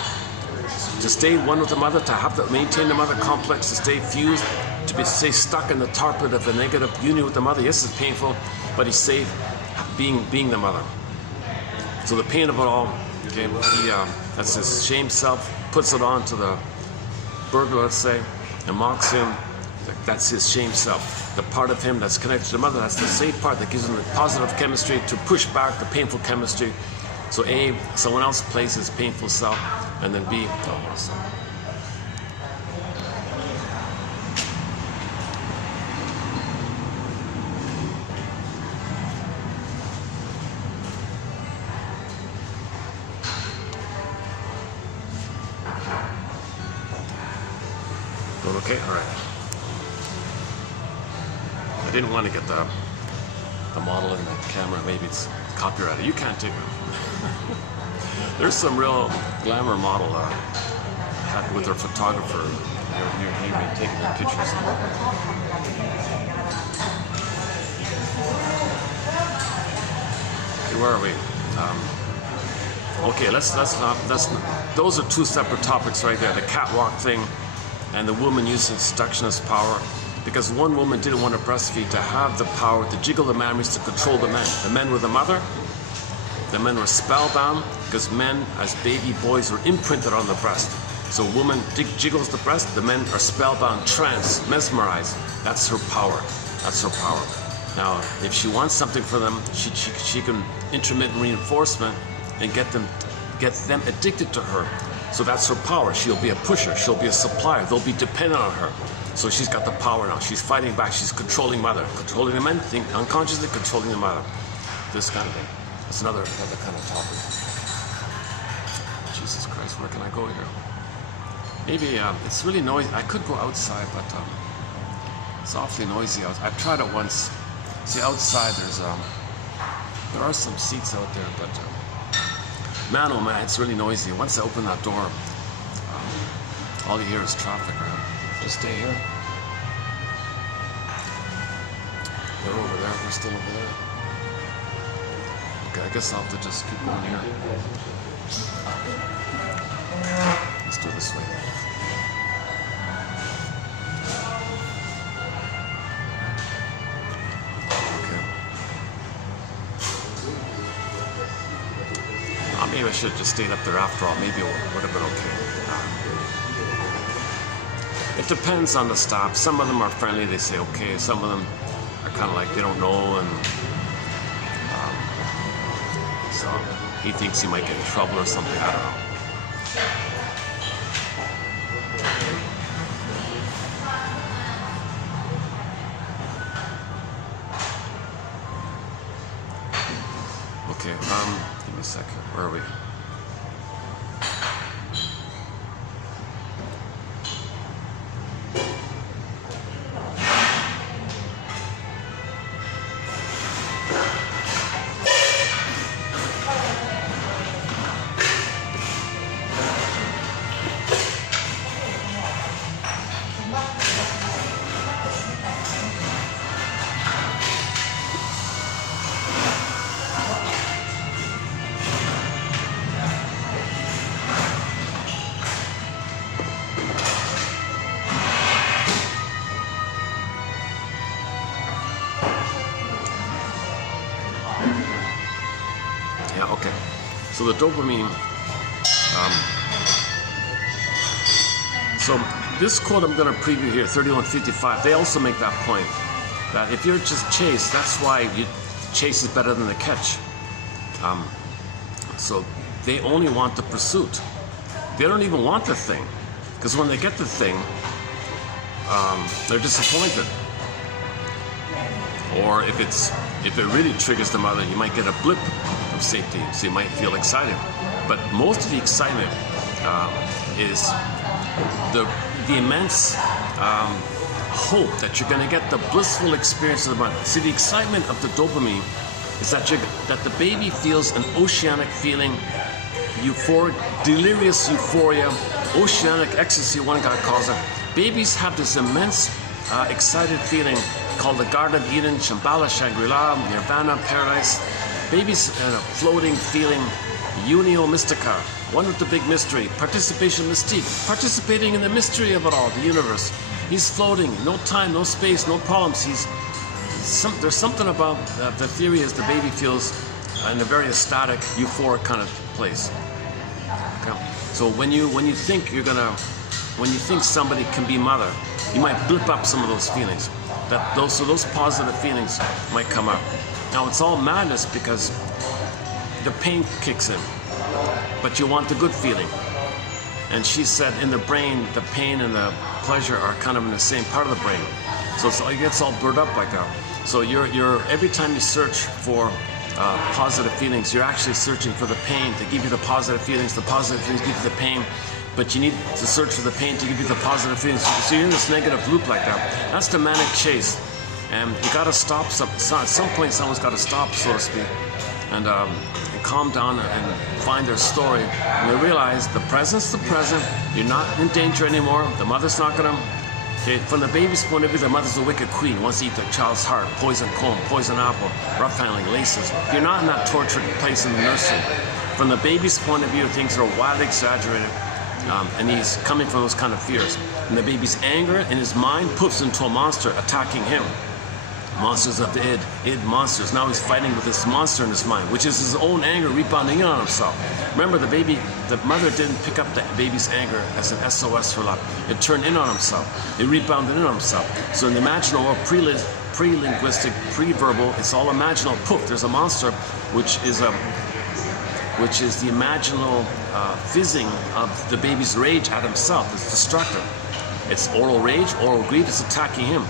To stay one with the mother, to have to maintain the mother complex, to stay fused, to stay stuck in the target of the negative union with the mother. Yes, it's painful, but he's safe being the mother. So the pain of it all, okay, that's his shame self, puts it on to the burglar, let's say, and mocks him. That's his shame self. The part of him that's connected to the mother, that's the safe part that gives him the positive chemistry to push back the painful chemistry. So A, someone else plays his painful self, and then B, okay, all right. I didn't want to get the model in the camera. Maybe it's copyrighted. You can't take it. There's some real glamour model had with her photographer. You're taking the pictures. Okay, where are we? Okay, let's those are two separate topics right there. The catwalk thing and the woman using seductionist power. Because one woman didn't want to breastfeed, to have the power to jiggle the memories, to control the men. The men were the mother. The men were spellbound because men, as baby boys, were imprinted on the breast. So a woman jiggles the breast, the men are spellbound, tranced, mesmerized. That's her power. That's her power. Now, if she wants something for them, she can intermittent reinforcement and get them addicted to her. So that's her power. She'll be a pusher. She'll be a supplier. They'll be dependent on her. So she's got the power now. She's fighting back. She's controlling mother, controlling the men, unconsciously controlling the mother. This kind of thing. That's another kind of topic. Jesus Christ, where can I go here? Maybe it's really noisy. I could go outside, but it's awfully noisy. I've tried it once. See, outside there are some seats out there, but man, oh man, it's really noisy. Once I open that door, all you hear is traffic, right? Just stay here. They're over there. We're still over there. Okay, I guess I'll have to just keep going here. Let's do it this way. Okay. Maybe I should have just stayed up there after all. Maybe it would have been okay. It depends on the staff. Some of them are friendly, they say okay. Some of them are kind of like they don't know, and so he thinks he might get in trouble or something. I don't know. Okay, give me a second. Where are we? So the dopamine, so this quote I'm going to preview here, 3155, they also make that point, that if you're just chased, that's why chase is better than the catch. So they only want the pursuit. They don't even want the thing, because when they get the thing, they're disappointed. Or if it really triggers the mother, you might get a blip of safety, so you might feel excited. But most of the excitement is the immense hope that you're going to get the blissful experience of the mother. See, the excitement of the dopamine is that the baby feels an oceanic feeling, euphoric, delirious euphoria, oceanic ecstasy, one guy calls it. Babies have this immense excited feeling called the Garden of Eden, Shambhala, Shangri-La, Nirvana, Paradise. Babies floating feeling, unio mystica, one with the big mystery, participation mystique, participating in the mystery of it all, the universe. He's floating, no time, no space, no problems. There's something about the theory is the baby feels in a very ecstatic, euphoric kind of place. Okay. So when you think somebody can be mother, you might blip up some of those feelings. So those positive feelings might come up. Now it's all madness because the pain kicks in, but you want the good feeling. And she said in the brain, the pain and the pleasure are kind of in the same part of the brain. So it gets all blurred up like that. So every time you search for positive feelings, you're actually searching for the pain to give you the positive feelings. The positive feelings give you the pain, but you need to search for the pain to give you the positive feelings. So you're in this negative loop like that. That's the manic chase. And you got to stop. At some point, someone's got to stop, so to speak, and calm down and find their story. And they realize the present's the present. You're not in danger anymore. The mother's not going to. Okay, from the baby's point of view, the mother's a wicked queen, wants to eat the child's heart, poison comb, poison apple, rough handling, laces. You're not in that tortured place in the nursery. From the baby's point of view, things are wildly exaggerated, and he's coming from those kind of fears. And the baby's anger in his mind puts into a monster attacking him. Monsters of the id monsters. Now he's fighting with this monster in his mind, which is his own anger rebounding in on himself. Remember, the mother didn't pick up the baby's anger as an SOS for love. It turned in on himself. It rebounded in on himself. So in the imaginal world, pre-linguistic, pre-verbal, it's all imaginal. Poof, there's a monster, which is the imaginal fizzing of the baby's rage at himself. It's destructive. It's oral rage, oral greed. It's attacking him.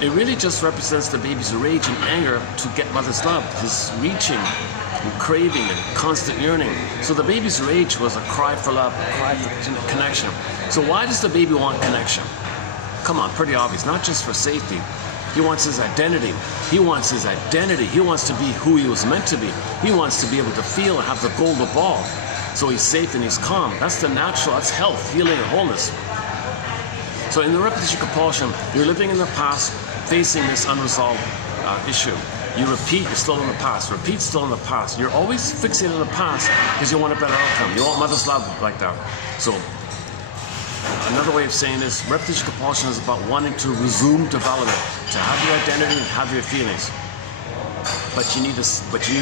It really just represents the baby's rage and anger to get mother's love, his reaching and craving and constant yearning. So the baby's rage was a cry for love, a cry for connection. So why does the baby want connection? Come on, pretty obvious, not just for safety. He wants his identity. He wants his identity. He wants to be who he was meant to be. He wants to be able to feel and have the golden ball. So he's safe and he's calm. That's the natural, that's health, healing, and wholeness. So in the repetition compulsion, you're living in the past, facing this unresolved issue. You repeat, you're still in the past. Repeat, still in the past. You're always fixated on the past because you want a better outcome. You want mother's love like that. So another way of saying this, repetition compulsion is about wanting to resume development, to have your identity and have your feelings. But you need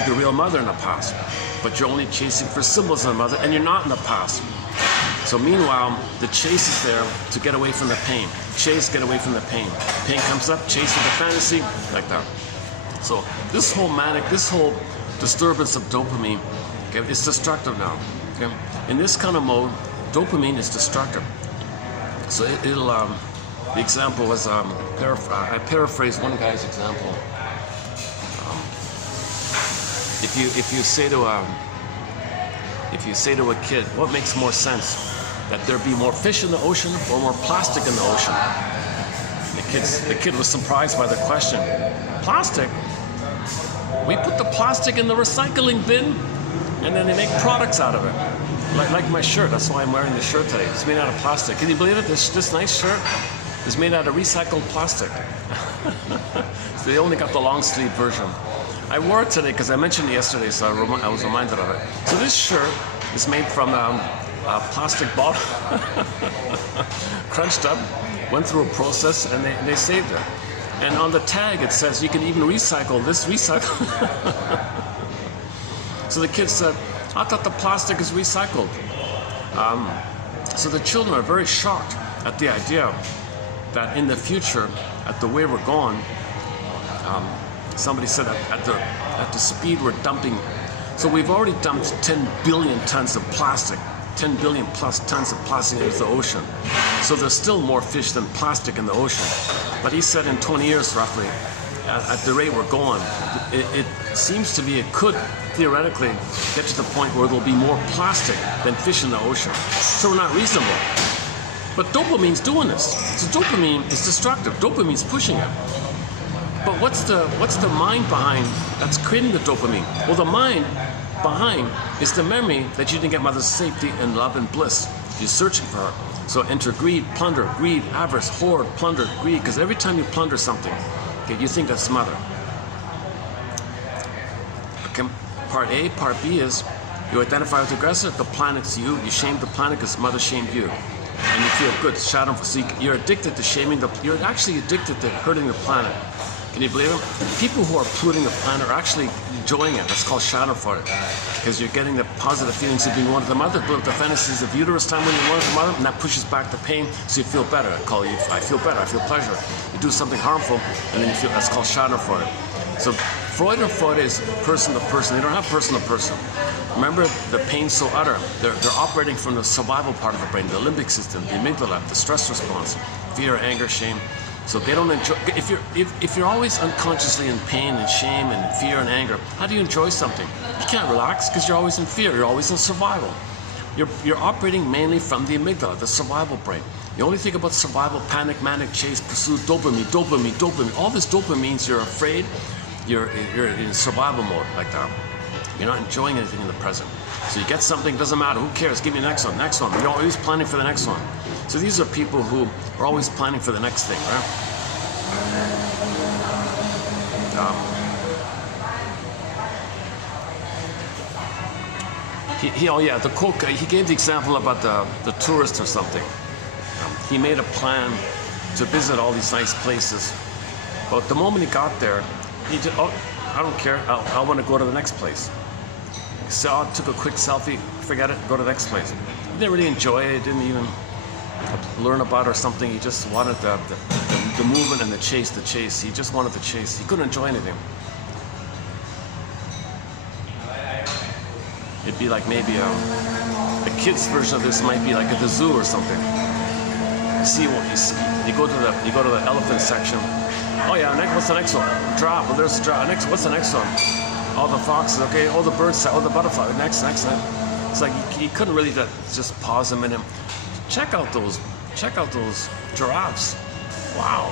the real mother in the past. But you're only chasing for symbols of the mother, and you're not in the past. So meanwhile, the chase is there to get away from the pain. Chase, get away from the pain. Pain comes up, chase with the fantasy, like that. So this whole disturbance of dopamine, okay, is destructive now. Okay? In this kind of mode, dopamine is destructive. So the example was, I paraphrased one guy's example. If you say to a kid, what makes more sense? That there be more fish in the ocean or more plastic in the ocean? The kid was surprised by the question. Plastic? We put the plastic in the recycling bin and then they make products out of it. Like my shirt, that's why I'm wearing this shirt today. It's made out of plastic. Can you believe it? This nice shirt is made out of recycled plastic. So they only got the long sleeve version. I wore it today because I mentioned it yesterday, so I was reminded of it. So this shirt is made from a plastic bottle, crunched up, went through a process, and they saved it. And on the tag it says you can even recycle this recycle. So the kid said, I thought the plastic is recycled. So the children are very shocked at the idea that in the future, at the way we're going, somebody said at the speed we're dumping So we've already dumped 10 billion tons of plastic, 10 billion plus tons of plastic into the ocean. So there's still more fish than plastic in the ocean. But he said in 20 years roughly, at the rate we're going, it seems to be it could theoretically get to the point where there'll be more plastic than fish in the ocean. So we're not reasonable. But dopamine's doing this. So dopamine is destructive. Dopamine's pushing it. But what's the mind behind that's creating the dopamine? Well, the mind behind is the memory that you didn't get mother's safety and love and bliss. You're searching for her. So enter greed, plunder, greed, avarice, hoard, plunder, greed. Because every time you plunder something, okay, you think that's mother. Okay. Part A, part B is you identify with the aggressor. The planet's you. You shame the planet because mother shamed you. And you feel good. Shadow. So you're addicted to shaming you're actually addicted to hurting the planet. Can you believe it? People who are polluting the planet are actually enjoying it. That's called schadenfreude. Because you're getting the positive feelings of being one of the mother, build up the fantasies of uterus time when you're one of the mother, and that pushes back the pain, so you feel better. I feel better, I feel pleasure. You do something harmful, and then you feel, that's called schadenfreude. So Freud and Freud is person to person. They don't have person to person. Remember, the pain's so utter. They're operating from the survival part of the brain, the limbic system, the amygdala, the stress response, fear, anger, shame. So they don't enjoy. If you're always unconsciously in pain and shame and fear and anger, how do you enjoy something? You can't relax because you're always in fear. You're always in survival. You're operating mainly from the amygdala, the survival brain. You only think about survival, panic, manic, chase, pursuit, dopamine. All this dopamine means you're afraid. You're in survival mode like that. You're not enjoying anything in the present. So you get something, doesn't matter, who cares? Give me the next one. You're always planning for the next one. So these are people who are always planning for the next thing, right? The quote, he gave the example about the tourist or something. He made a plan to visit all these nice places. But the moment he got there, he just, I don't care, I want to go to the next place. So took a quick selfie, forget it, go to the next place. He didn't really enjoy it, didn't even learn about it or something. He just wanted the movement and the chase. He just wanted the chase. He couldn't enjoy anything. It'd be like maybe a kid's version of this might be like at the zoo or something. You go to the elephant section. Oh yeah, what's the next one? Giraffe. Well, there's a giraffe. What's the next one? All the foxes. Okay. All the birds. All the butterfly. Next. It's like he couldn't really just pause a minute. Check out those giraffes. Wow.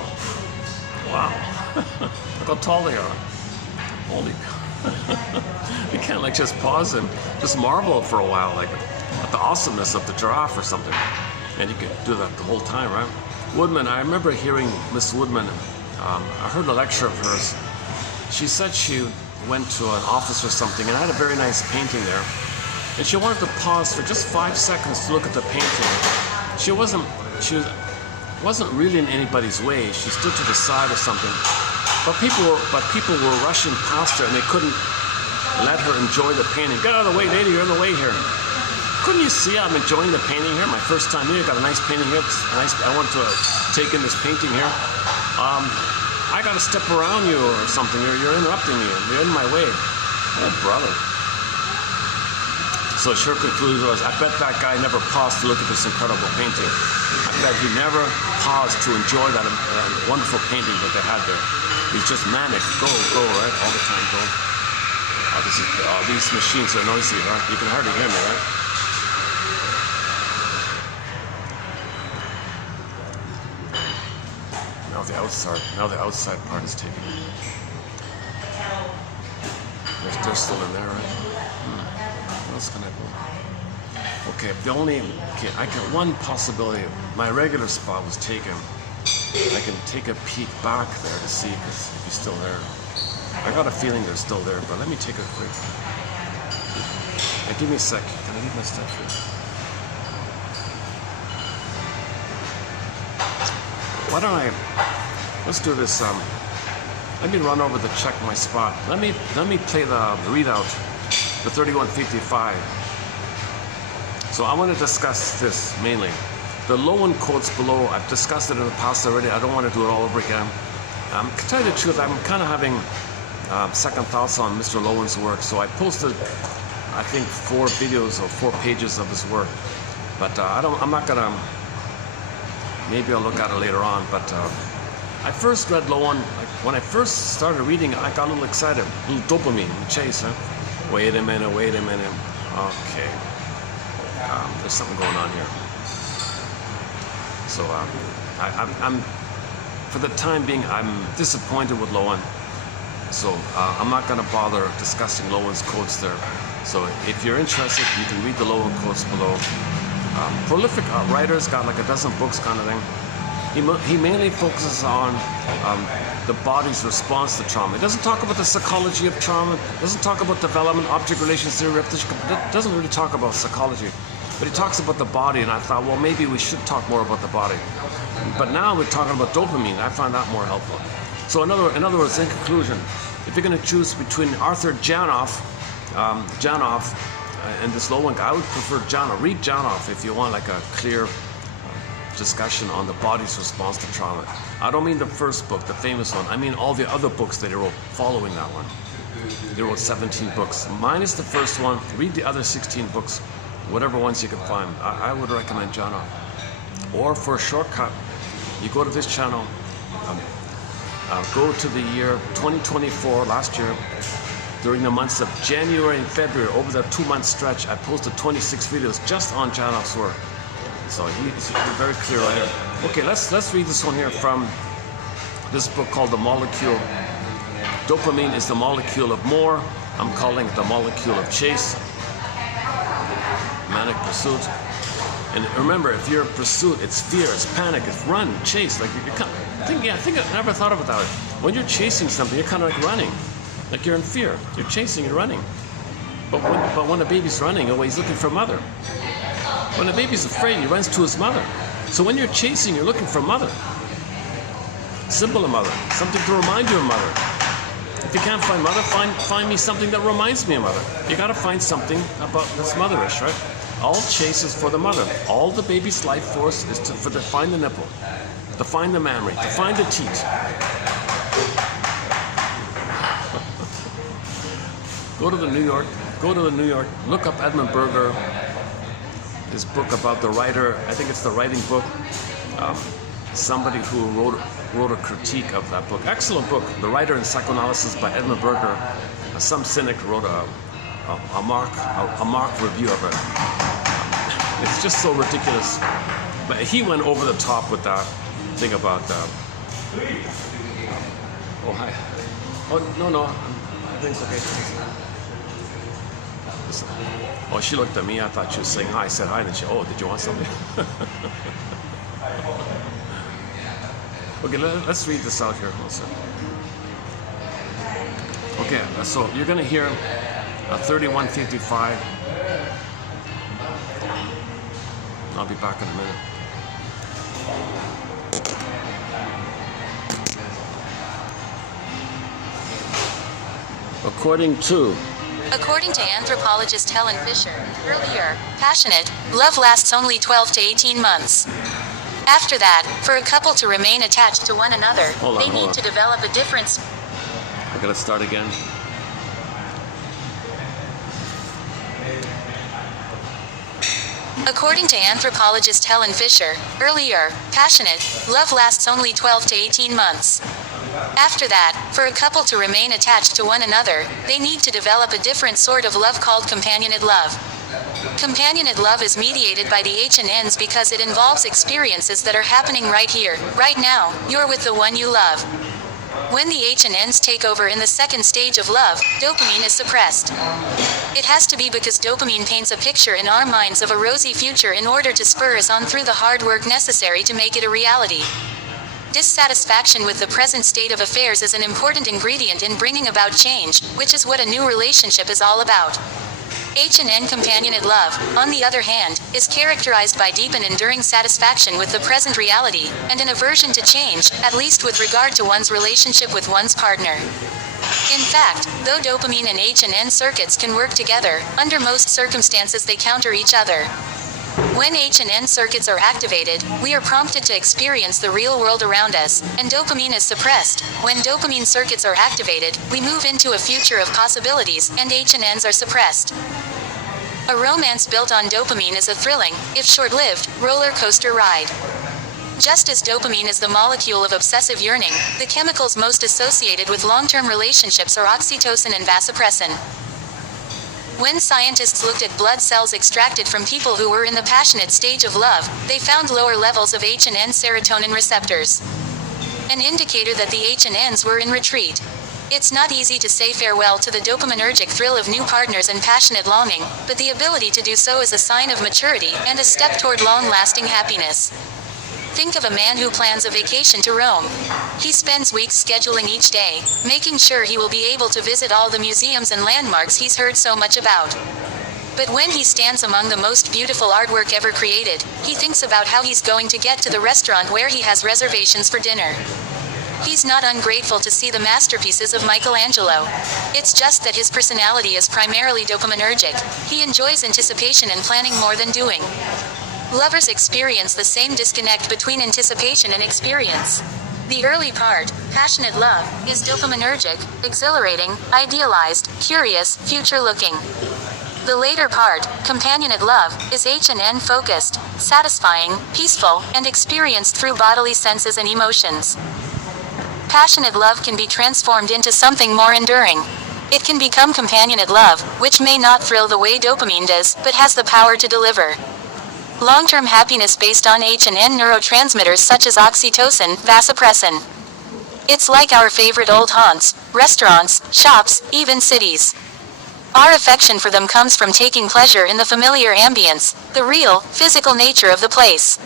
Look how tall they are. Holy. You can't like just pause and just marvel for a while, like at the awesomeness of the giraffe or something. And you could do that the whole time, right? Woodman, I remember hearing Miss Woodman. I heard a lecture of hers. She said she went to an office or something and had a very nice painting there. And she wanted to pause for just 5 seconds to look at the painting. She wasn't really in anybody's way. She stood to the side or something. But people were rushing past her and they couldn't let her enjoy the painting. Get out of the way, lady, you're in the way here. Couldn't you see I'm enjoying the painting here? My first time here, got a nice painting here. I want to take in this painting here. I got to step around you or something. You're interrupting me. You're in my way. Oh, brother. So her conclusion was, I bet that guy never paused to look at this incredible painting. I bet he never paused to enjoy that wonderful painting that they had there. He's just manic. Go, right? All the time, go. These machines are noisy, right? You can hardly hear me, right? Now the outside part is taking. They're still in there, right? What else can I do? Okay, one possibility. My regular spot was taken. I can take a peek back there to see if he's still there. I got a feeling they're still there, but let me take a quick. Give me a sec. Can I leave my stuff here? Why don't let's do this. Let me run over to check my spot. Let me play the readout, the 3155. So I want to discuss this mainly. The low end quotes below, I've discussed it in the past already. I don't want to do it all over again. To tell you the truth, I'm kind of having second thoughts on Mr. Lowen's work. So I posted, I think, 4 videos or 4 pages of his work. But I'm not gonna, maybe I'll look at it later on. But I first read Lowen, when I first started reading it, I got a little excited, a little dopamine, chase, huh? Wait a minute. Okay. There's something going on here. So I'm for the time being, I'm disappointed with Lowen. So I'm not going to bother discussing Lowen's quotes there. So if you're interested, you can read the Lowen quotes below. Prolific writer's got like a dozen books kind of thing. He mainly focuses on the body's response to trauma. He doesn't talk about the psychology of trauma, doesn't talk about development, object relations theory, doesn't really talk about psychology. But he talks about the body, and I thought, well, maybe we should talk more about the body. But now we're talking about dopamine. I find that more helpful. So in other words, in conclusion, if you're going to choose between Arthur Janoff and this Lowen guy, I would prefer Janoff. Read Janoff if you want like a clear discussion on the body's response to trauma. I don't mean the first book, the famous one. I mean all the other books that he wrote following that one. He wrote 17 books. Minus the first one, read the other 16 books, whatever ones you can find. I would recommend Janoff. Or for a shortcut, you go to this channel, go to the year 2024, last year. During the months of January and February, over the 2-month stretch, I posted 26 videos just on Janoff's work. So he's a very clear writer. Okay, let's read this one here from this book called The Molecule. Dopamine is the molecule of more. I'm calling it the molecule of chase. Manic pursuit. And remember, if you're in pursuit, it's fear, it's panic, it's run, chase. Like you're kind of, I think I never thought about that. When you're chasing something, you're kind of like running. Like you're in fear. You're chasing and running. But when a baby's running, oh, he's looking for mother. When a baby's afraid, he runs to his mother. So when you're chasing, you're looking for mother. Symbol of mother. Something to remind you of mother. If you can't find mother, find me something that reminds me of mother. You got to find something about that's motherish, right? All chase is for the mother. All the baby's life force is to find the nipple, to find the mammary, to find the teat. Go to the New York, look up Edmund Berger, his book about the writer, I think it's the writing book. Somebody who wrote a critique of that book. Excellent book, The Writer in Psychoanalysis by Edmund Berger. Some cynic wrote a mock review of it. It's just so ridiculous. But he went over the top with that thing about oh, hi. Oh, no, I think it's okay. Oh, she looked at me. I thought she was saying hi. I said hi, and then she, oh, did you want something? Okay, let's read this out here also. Okay, so you're going to hear 3155. I'll be back in a minute. According to anthropologist Helen Fisher, earlier, passionate love lasts only 12 to 18 months. After that, for a couple to remain attached to one another, they need to develop a difference. I gotta start again. According to anthropologist Helen Fisher, earlier, passionate love lasts only 12 to 18 months. After that, for a couple to remain attached to one another, they need to develop a different sort of love called companionate love. Companionate love is mediated by the H and N's because it involves experiences that are happening right here, right now. You're with the one you love. When the H and N's take over in the second stage of love, dopamine is suppressed. It has to be because dopamine paints a picture in our minds of a rosy future in order to spur us on through the hard work necessary to make it a reality. Dissatisfaction with the present state of affairs is an important ingredient in bringing about change, which is what a new relationship is all about. H and N companionate love, on the other hand, is characterized by deep and enduring satisfaction with the present reality, and an aversion to change, at least with regard to one's relationship with one's partner. In fact, though dopamine and H and N circuits can work together, under most circumstances they counter each other. When H and N circuits are activated, we are prompted to experience the real world around us, and dopamine is suppressed. When dopamine circuits are activated, we move into a future of possibilities, and H and Ns are suppressed. A romance built on dopamine is a thrilling, if short-lived, roller coaster ride. Just as dopamine is the molecule of obsessive yearning, the chemicals most associated with long-term relationships are oxytocin and vasopressin. When scientists looked at blood cells extracted from people who were in the passionate stage of love, they found lower levels of H and N serotonin receptors, an indicator that the H and Ns were in retreat. It's not easy to say farewell to the dopaminergic thrill of new partners and passionate longing, but the ability to do so is a sign of maturity and a step toward long-lasting happiness. Think of a man who plans a vacation to Rome. He spends weeks scheduling each day, making sure he will be able to visit all the museums and landmarks he's heard so much about. But when he stands among the most beautiful artwork ever created, he thinks about how he's going to get to the restaurant where he has reservations for dinner. He's not ungrateful to see the masterpieces of Michelangelo. It's just that his personality is primarily dopaminergic. He enjoys anticipation and planning more than doing. Lovers experience the same disconnect between anticipation and experience. The early part, passionate love, is dopaminergic, exhilarating, idealized, curious, future-looking. The later part, companionate love, is H and N focused, satisfying, peaceful, and experienced through bodily senses and emotions. Passionate love can be transformed into something more enduring. It can become companionate love, which may not thrill the way dopamine does, but has the power to deliver long-term happiness based on H and N neurotransmitters such as oxytocin, vasopressin. It's like our favorite old haunts, restaurants, shops, even cities. Our affection for them comes from taking pleasure in the familiar ambience, the real, physical nature of the place.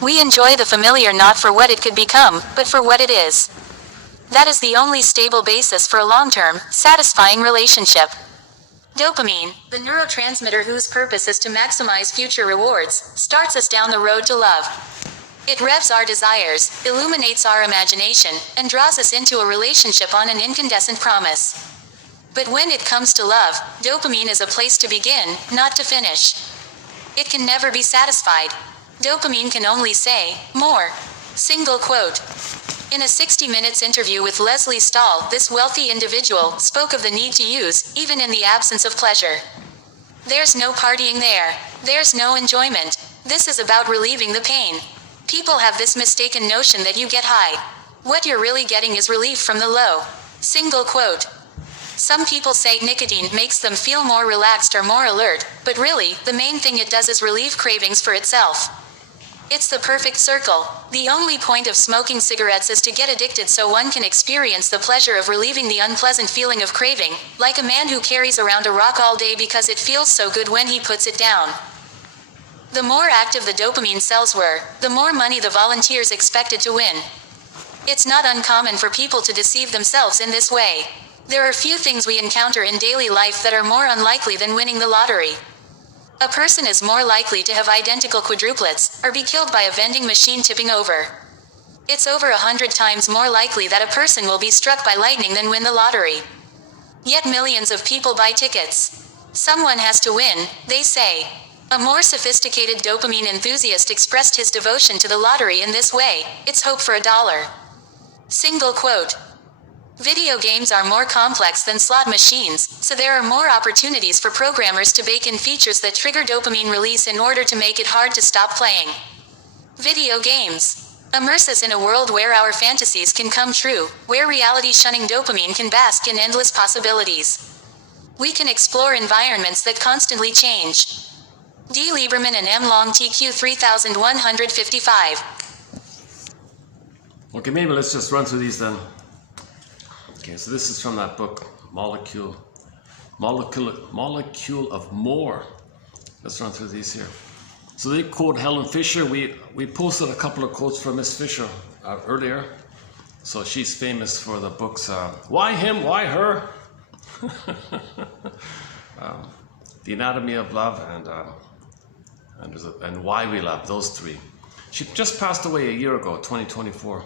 We enjoy the familiar not for what it could become, but for what it is. That is the only stable basis for a long-term, satisfying relationship. Dopamine, the neurotransmitter whose purpose is to maximize future rewards, starts us down the road to love. It revs our desires, illuminates our imagination, and draws us into a relationship on an incandescent promise. But when it comes to love, dopamine is a place to begin, not to finish. It can never be satisfied. Dopamine can only say, more. Single quote. In a 60 Minutes interview with Leslie Stahl, this wealthy individual spoke of the need to use, even in the absence of pleasure. There's no partying there. There's no enjoyment. This is about relieving the pain. People have this mistaken notion that you get high. What you're really getting is relief from the low. Single quote. Some people say nicotine makes them feel more relaxed or more alert, but really, the main thing it does is relieve cravings for itself. It's the perfect circle. The only point of smoking cigarettes is to get addicted so one can experience the pleasure of relieving the unpleasant feeling of craving, like a man who carries around a rock all day because it feels so good when he puts it down. The more active the dopamine cells were, the more money the volunteers expected to win. It's not uncommon for people to deceive themselves in this way. There are few things we encounter in daily life that are more unlikely than winning the lottery. A person is more likely to have identical quadruplets, or be killed by a vending machine tipping over. It's over 100 times more likely that a person will be struck by lightning than win the lottery. Yet millions of people buy tickets. Someone has to win, they say. A more sophisticated dopamine enthusiast expressed his devotion to the lottery in this way: it's hope for $1. Single quote. Video games are more complex than slot machines, so there are more opportunities for programmers to bake in features that trigger dopamine release in order to make it hard to stop playing. Video games immerse us in a world where our fantasies can come true, where reality-shunning dopamine can bask in endless possibilities. We can explore environments that constantly change. D. Lieberman and M. Long TQ 3155. Okay, maybe let's just run through these then. Okay, so this is from that book, Molecule of More. Let's run through these here. So they quote Helen Fisher. We posted a couple of quotes from Miss Fisher earlier. So she's famous for the books, Why Him, Why Her? The Anatomy of Love and Why We Love, those three. She just passed away a year ago, 2024.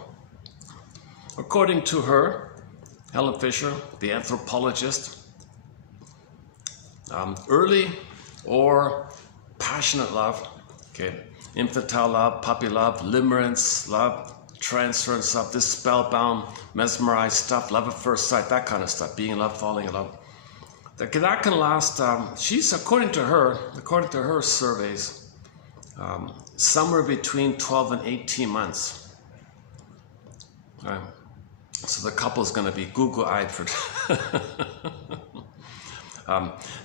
According to her, Helen Fisher, the anthropologist, early or passionate love Okay, infantile love, puppy love, limerence love, transference love, this spellbound, mesmerized stuff, love at first sight, that kind of stuff, being in love, falling in love. That can last, she's, according to her surveys, somewhere between 12 and 18 months. Right. So the couple's going to be Google-eyed for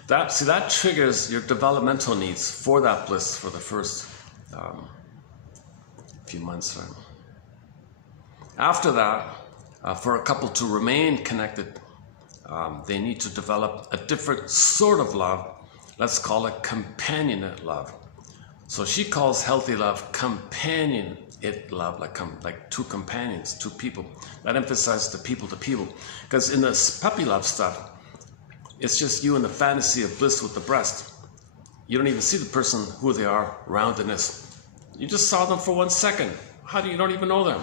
that triggers your developmental needs for that bliss for the first few months. Right? After that, for a couple to remain connected, they need to develop a different sort of love. Let's call it companionate love. So she calls healthy love companionate love, like two companions, two people. That emphasizes the people to people. Because in the puppy love stuff, it's just you in the fantasy of bliss with the breast. You don't even see the person, who they are, roundedness. You just saw them for 1 second. You don't even know them.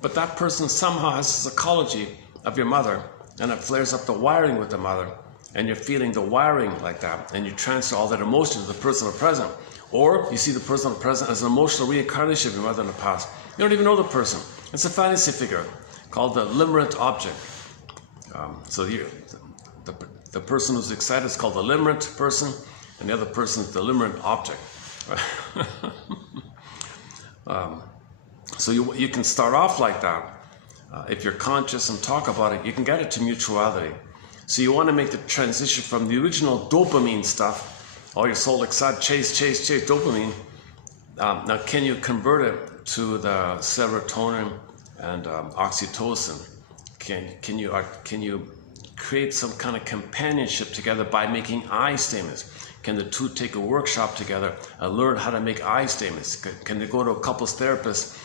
But that person somehow has the psychology of your mother, and it flares up the wiring with the mother, and you're feeling the wiring like that, and you transfer all that emotion to the personal present. Or you see the personal present as an emotional reincarnation of your mother in the past. You don't even know the person. It's a fantasy figure called the limerent object. So the person who's excited is called the limerent person, and the other person is the limerent object. So you can start off like that. If you're conscious and talk about it, you can get it to mutuality. So you want to make the transition from the original dopamine stuff, all your soul excited, chase dopamine. Now, can you convert it to the serotonin and oxytocin? Can you create some kind of companionship together by making I statements? Can the two take a workshop together and learn how to make I statements? Can they go to a couples therapist?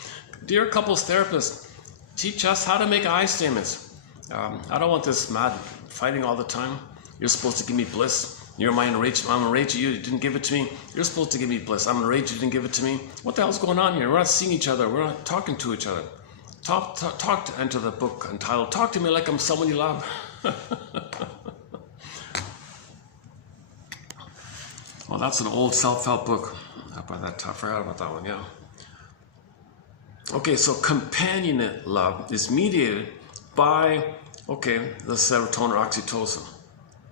Dear couples therapist, teach us how to make I statements. I don't want this mad fighting all the time. You're supposed to give me bliss. You're my enraged. I'm enraged at you. You didn't give it to me. You're supposed to give me bliss. I'm enraged. You didn't give it to me. What the hell's going on here? We're not seeing each other. We're not talking to each other. Enter the book entitled "Talk to Me Like I'm Someone You Love." Well, that's an old self-help book. I forgot about that one. Yeah. Okay, so companionate love is mediated by the serotonin or oxytocin,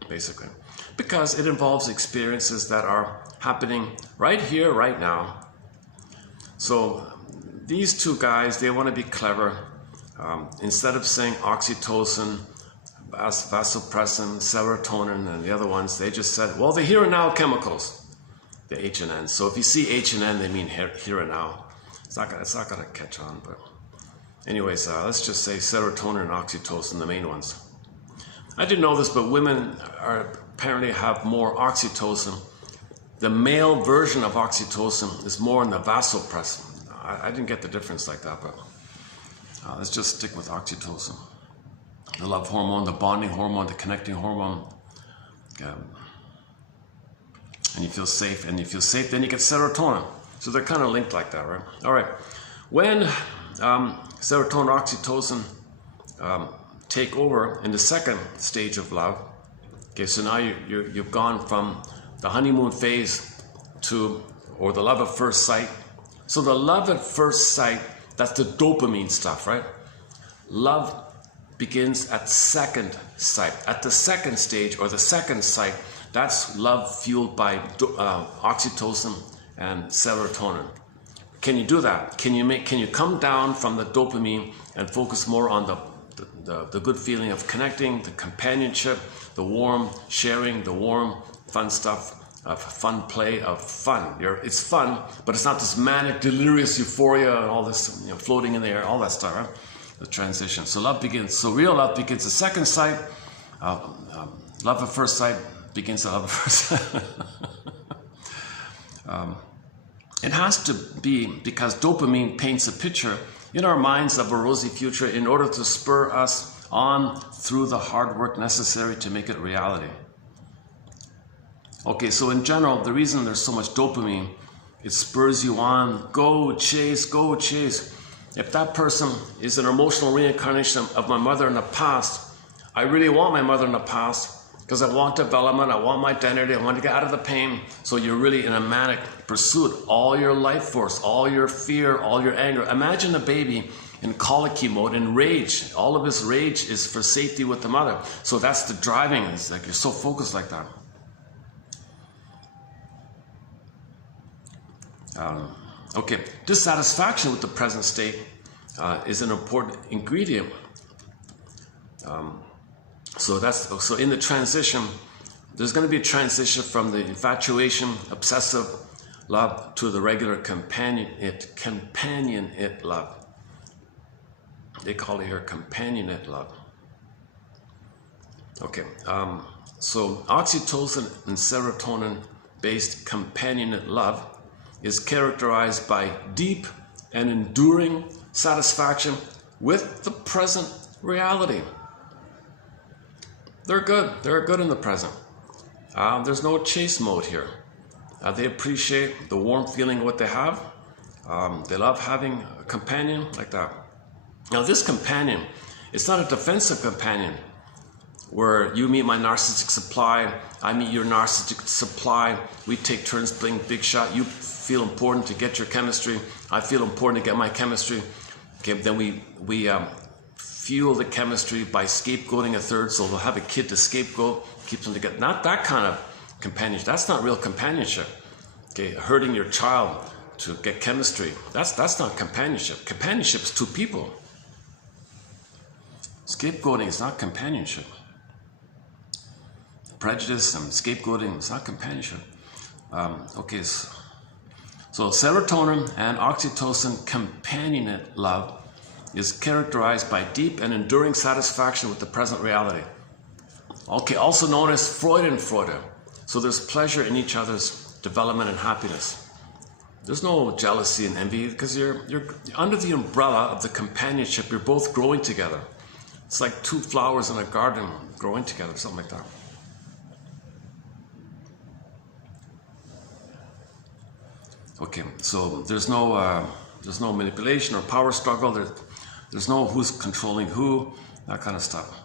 basically. Because it involves experiences that are happening right here, right now. So these two guys, they want to be clever. Instead of saying oxytocin, vasopressin, serotonin, and the other ones, they just said, well, the here and now chemicals, the H and N. So if you see H and N, they mean here and now. It's not going to catch on, but anyways, let's just say serotonin and oxytocin, the main ones. I didn't know this, but women apparently have more oxytocin. The male version of oxytocin is more in the vasopressin. I didn't get the difference like that, but let's just stick with oxytocin. The love hormone, the bonding hormone, the connecting hormone. And you feel safe, then you get serotonin. So they're kind of linked like that, right? All right. When serotonin, oxytocin take over in the second stage of love, okay, so now you've gone from the honeymoon phase or the love at first sight. So the love at first sight, that's the dopamine stuff, right? Love begins at second sight. At the second stage or the second sight, that's love fueled by oxytocin and serotonin. Can you do that? Can you come down from the dopamine and focus more on the good feeling of connecting, the companionship, the warm sharing, the warm fun stuff, of fun play, of fun. It's fun, but it's not this manic, delirious euphoria and all this floating in the air, all that stuff, right? The transition. So love begins. So real love begins at second sight. Love at first sight begins at love at first sight. It has to be because dopamine paints a picture in our minds of a rosy future in order to spur us on through the hard work necessary to make it reality. Okay, so in general, the reason there's so much dopamine, it spurs you on, go chase, go chase. If that person is an emotional reincarnation of my mother in the past, I really want my mother in the past because I want development, I want my identity, I want to get out of the pain. So you're really in a manic pursuit. All your life force, all your fear, all your anger. Imagine a baby in colicky mode, in rage. All of his rage is for safety with the mother. So that's the driving. It's like you're so focused like that. Okay, dissatisfaction with the present state is an important ingredient. So in the transition, there's going to be a transition from the infatuation, obsessive love to the regular companionate love. They call it here companionate love. Okay, so oxytocin and serotonin-based companionate love is characterized by deep and enduring satisfaction with the present reality. They're good in the present. There's no chase mode here. They appreciate the warm feeling of what they have. They love having a companion like that. Now this companion, it's not a defensive companion where you meet my narcissistic supply, I meet your narcissistic supply, we take turns playing big shot, you feel important to get your chemistry, I feel important to get my chemistry. Okay, then we fuel the chemistry by scapegoating a third, so they'll have a kid to scapegoat, keeps them together. Not that kind of companionship. That's not real companionship. Okay, hurting your child to get chemistry. That's not companionship. Companionship is two people. Scapegoating is not companionship. Prejudice and scapegoating is not companionship. Okay, so serotonin and oxytocin companionate love is characterized by deep and enduring satisfaction with the present reality. Okay, also known as Freude. So there's pleasure in each other's development and happiness. There's no jealousy and envy because you're under the umbrella of the companionship. You're both growing together. It's like two flowers in a garden growing together, something like that. Okay, so there's no manipulation or power struggle. There's no who's controlling who, that kind of stuff.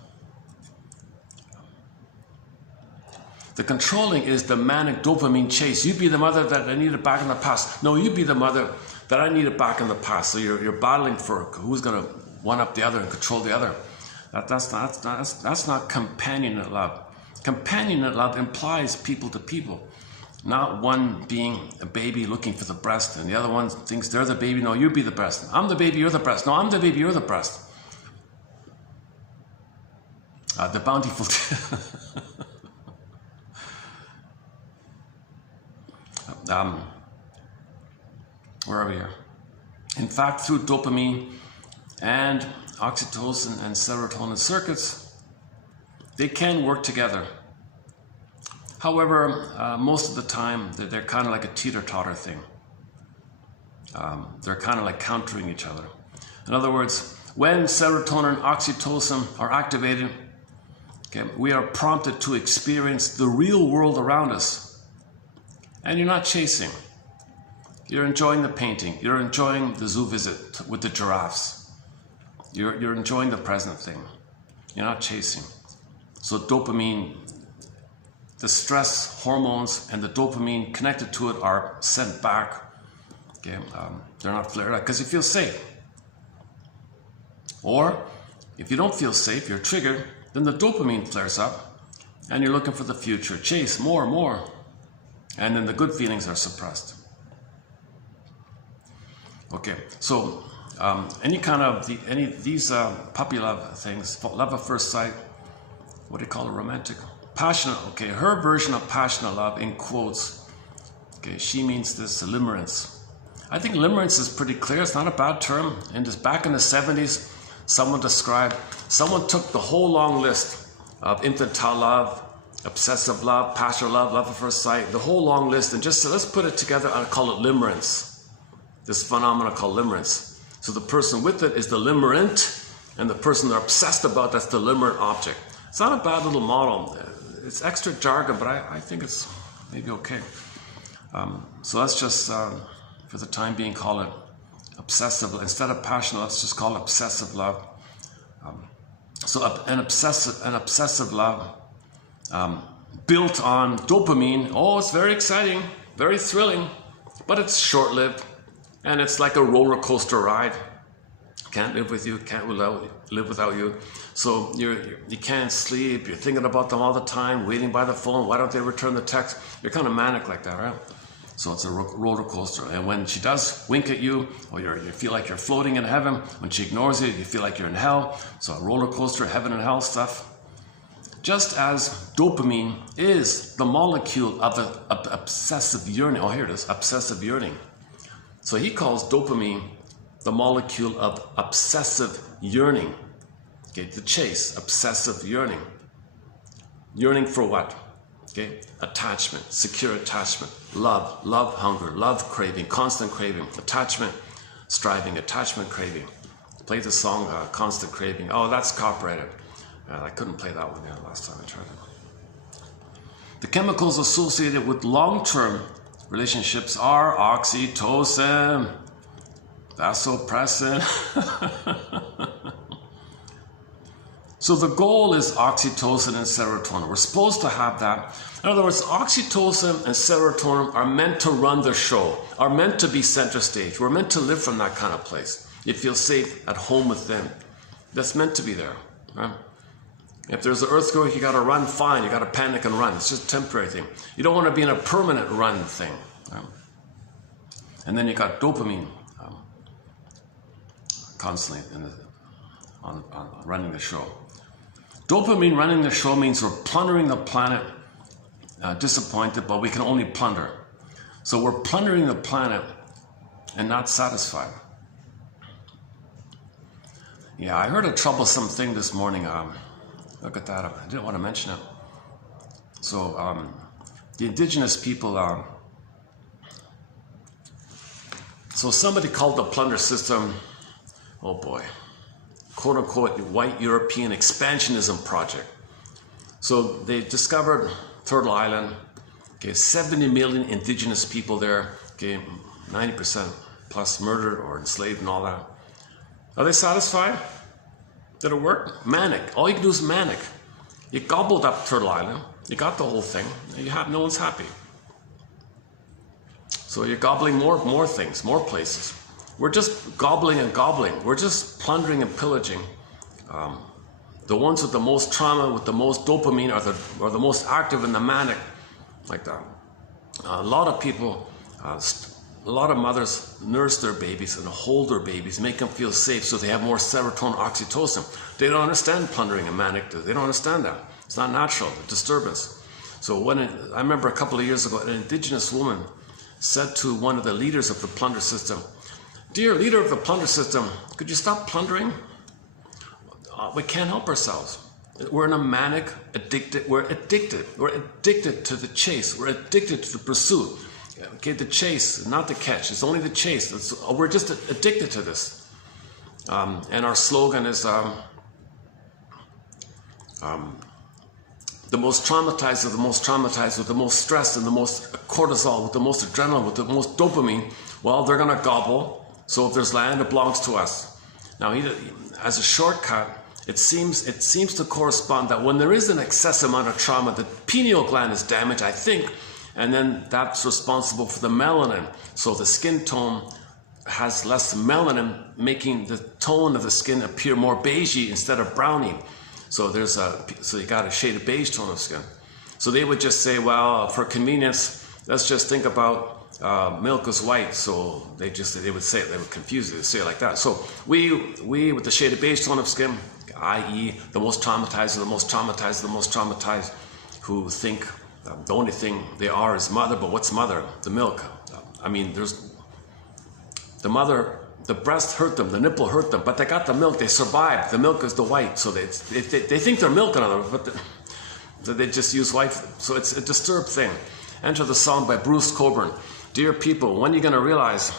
The controlling is the manic dopamine chase. You be the mother that I needed back in the past. No, you be the mother that I needed back in the past. So you're battling for who's going to one up the other and control the other. That's not companionate love. Companionate love implies people to people. Not one being a baby looking for the breast and the other one thinks they're the baby. No, you be the breast. I'm the baby, you're the breast. No, I'm the baby, you're the breast. The bountiful. Where are we here? In fact, through dopamine and oxytocin and serotonin circuits, they can work together. However, most of the time, they're kind of like a teeter-totter thing. They're kind of like countering each other. In other words, when serotonin and oxytocin are activated, okay, we are prompted to experience the real world around us. And you're not chasing. You're enjoying the painting. You're enjoying the zoo visit with the giraffes. You're enjoying the present thing. You're not chasing. So dopamine, the stress hormones and the dopamine connected to it are sent back. Okay, they're not flared up because you feel safe. Or if you don't feel safe, you're triggered, then the dopamine flares up and you're looking for the future. Chase more. And then the good feelings are suppressed. Okay, so any of these puppy love things, love at first sight, what do you call it, romantic? Passionate, okay, her version of passionate love in quotes, okay, she means this limerence. I think limerence is pretty clear, it's not a bad term. And just back in the 70s, someone took the whole long list of infantile love, obsessive love, passionate love, love at first sight, the whole long list, and just said, let's put it together and call it limerence. This phenomenon called limerence. So the person with it is the limerent, and the person they're obsessed about, that's the limerent object. It's not a bad little model. It's extra jargon, but I think it's maybe okay. So let's just, for the time being, call it obsessive. Instead of passionate, let's just call it obsessive love. So an obsessive love built on dopamine. Oh, it's very exciting, very thrilling, but it's short-lived, and it's like a roller coaster ride. Can't live with you, can't live without you. So you can't sleep, you're thinking about them all the time, waiting by the phone, why don't they return the text? You're kind of manic like that, right? So it's a roller coaster. And when she does wink at you, or you feel like you're floating in heaven, when she ignores you, you feel like you're in hell. So a roller coaster, heaven and hell stuff. Just as dopamine is the molecule of obsessive yearning. Oh, here it is, obsessive yearning. So he calls dopamine the molecule of obsessive yearning. Okay, the chase, obsessive yearning. Yearning for what? Okay, attachment, secure attachment, love hunger, love craving, constant craving, attachment, striving, attachment craving. Play the song Constant Craving. Oh, that's copyrighted. I couldn't play that one last time I tried it. The chemicals associated with long-term relationships are oxytocin, vasopressin. So the goal is oxytocin and serotonin. We're supposed to have that. In other words, oxytocin and serotonin are meant to run the show, are meant to be center stage. We're meant to live from that kind of place. You feel safe at home with them. That's meant to be there, right? If there's an earthquake, you got to run, fine. You got to panic and run. It's just a temporary thing. You don't want to be in a permanent run thing. Right? And then you got dopamine constantly on running the show. Dopamine running the show means we're plundering the planet, disappointed, but we can only plunder. So we're plundering the planet and not satisfied. Yeah, I heard a troublesome thing this morning. Look at that. I didn't want to mention it. So the indigenous people, so somebody called the plunder system, oh boy, quote unquote, white European expansionism project. So they discovered Turtle Island, okay, 70 million indigenous people there, okay, 90% plus murdered or enslaved and all that. Are they satisfied? Did it work? Manic. All you can do is manic. You gobbled up Turtle Island. You got the whole thing. No one's happy. So you're gobbling more things, more places. We're just gobbling and gobbling. We're just plundering and pillaging. The ones with the most trauma, with the most dopamine, are the most active and the manic, like that. A lot of people, a lot of mothers nurse their babies and hold their babies, make them feel safe so they have more serotonin, oxytocin. They don't understand plundering and manic. They don't understand that. It's not natural, a disturbance. So I remember a couple of years ago, an indigenous woman said to one of the leaders of the plunder system, "Dear leader of the plunder system, could you stop plundering? We can't help ourselves. We're in a manic, addicted. We're addicted to the chase. We're addicted to the pursuit. Okay, the chase, not the catch. It's only the chase. We're just addicted to this." And our slogan is, the most traumatized of the most traumatized, with the most stress and the most cortisol, with the most adrenaline, with the most dopamine, well, they're going to gobble. So if there's land, it belongs to us. Now, as a shortcut, it seems to correspond that when there is an excessive amount of trauma, the pineal gland is damaged, I think, and then that's responsible for the melanin. So the skin tone has less melanin, making the tone of the skin appear more beigey instead of browny. So you got a shade of beige tone of skin. So they would just say, well, for convenience, let's just think about milk is white. So they would confuse it, they say it like that. So we with the shade of beige tone of skin, i.e. the most traumatized, who think the only thing they are is mother, but what's mother? The milk. The mother, the breast hurt them, the nipple hurt them, but they got the milk, they survived. The milk is the white, so they think they're milk, in other words, but they just use white. So it's a disturbed thing. Enter the song by Bruce Cockburn. Dear people, when are you going to realize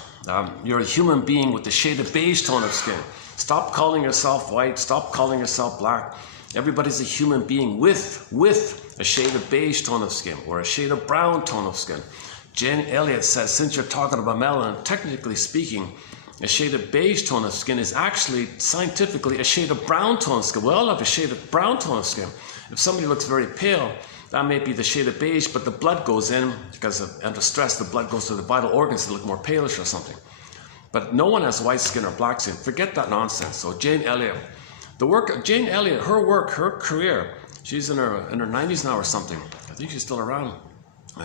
you're a human being with the shade of beige tone of skin? Stop calling yourself white, stop calling yourself black. Everybody's a human being with a shade of beige tone of skin or a shade of brown tone of skin. Jen Elliott says, since you're talking about melanin, technically speaking, a shade of beige tone of skin is actually scientifically a shade of brown tone of skin. We all have a shade of brown tone of skin. If somebody looks very pale, that may be the shade of beige, but the blood goes in, because under stress, the blood goes to the vital organs to look more palish or something. But no one has white skin or black skin. Forget that nonsense. So Jane Elliott, the work of Jane Elliott, her work, her career, she's in her 90s now or something. I think she's still around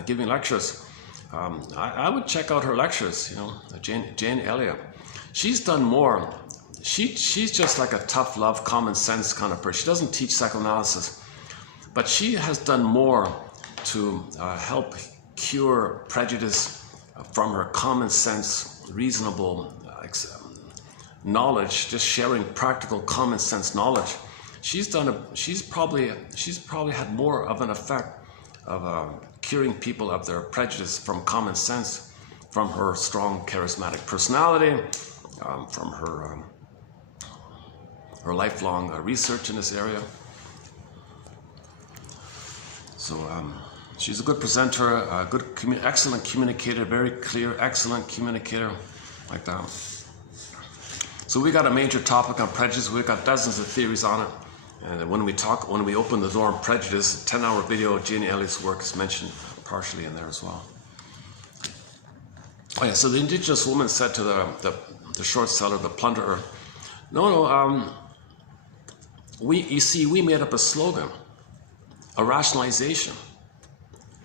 giving lectures. I would check out her lectures, you know, Jane Elliott. She's done more. She's just like a tough love, common sense kind of person. She doesn't teach psychoanalysis, but she has done more to help cure prejudice from her common sense, reasonable knowledge, just sharing practical common sense knowledge. She's probably had more of an effect of curing people of their prejudice from common sense, from her strong charismatic personality, from her lifelong research in this area. So she's a good presenter, a good, excellent communicator, very clear, excellent communicator, like that. So we got a major topic on prejudice. We've got dozens of theories on it. And when we open the door on prejudice, 10-hour video of Jane Elliott's work is mentioned partially in there as well. Oh yeah, so the indigenous woman said to the short seller, the plunderer, no, you see, we made up a slogan, a rationalization.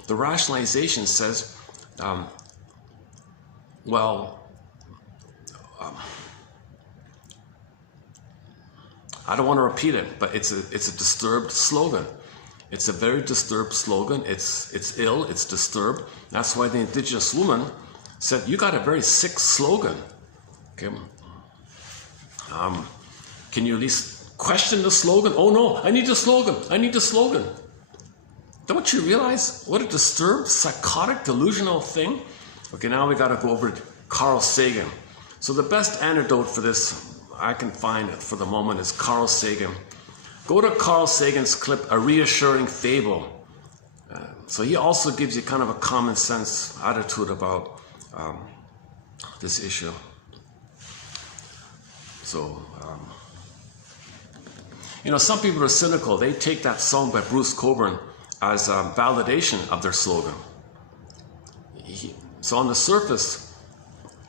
The rationalization says, I don't want to repeat it, but it's a disturbed slogan. It's a very disturbed slogan. It's ill, it's disturbed. That's why the indigenous woman said, you got a very sick slogan. Okay. Can you at least question the slogan? Oh no, I need the slogan. I need the slogan. Don't you realize what a disturbed, psychotic, delusional thing? Okay, now we got to go over to Carl Sagan. So the best antidote for this I can find for the moment is Carl Sagan. Go to Carl Sagan's clip, A Reassuring Fable. So he also gives you kind of a common sense attitude about this issue. So, you know, some people are cynical. They take that song by Bruce Cockburn as a validation of their slogan. So on the surface,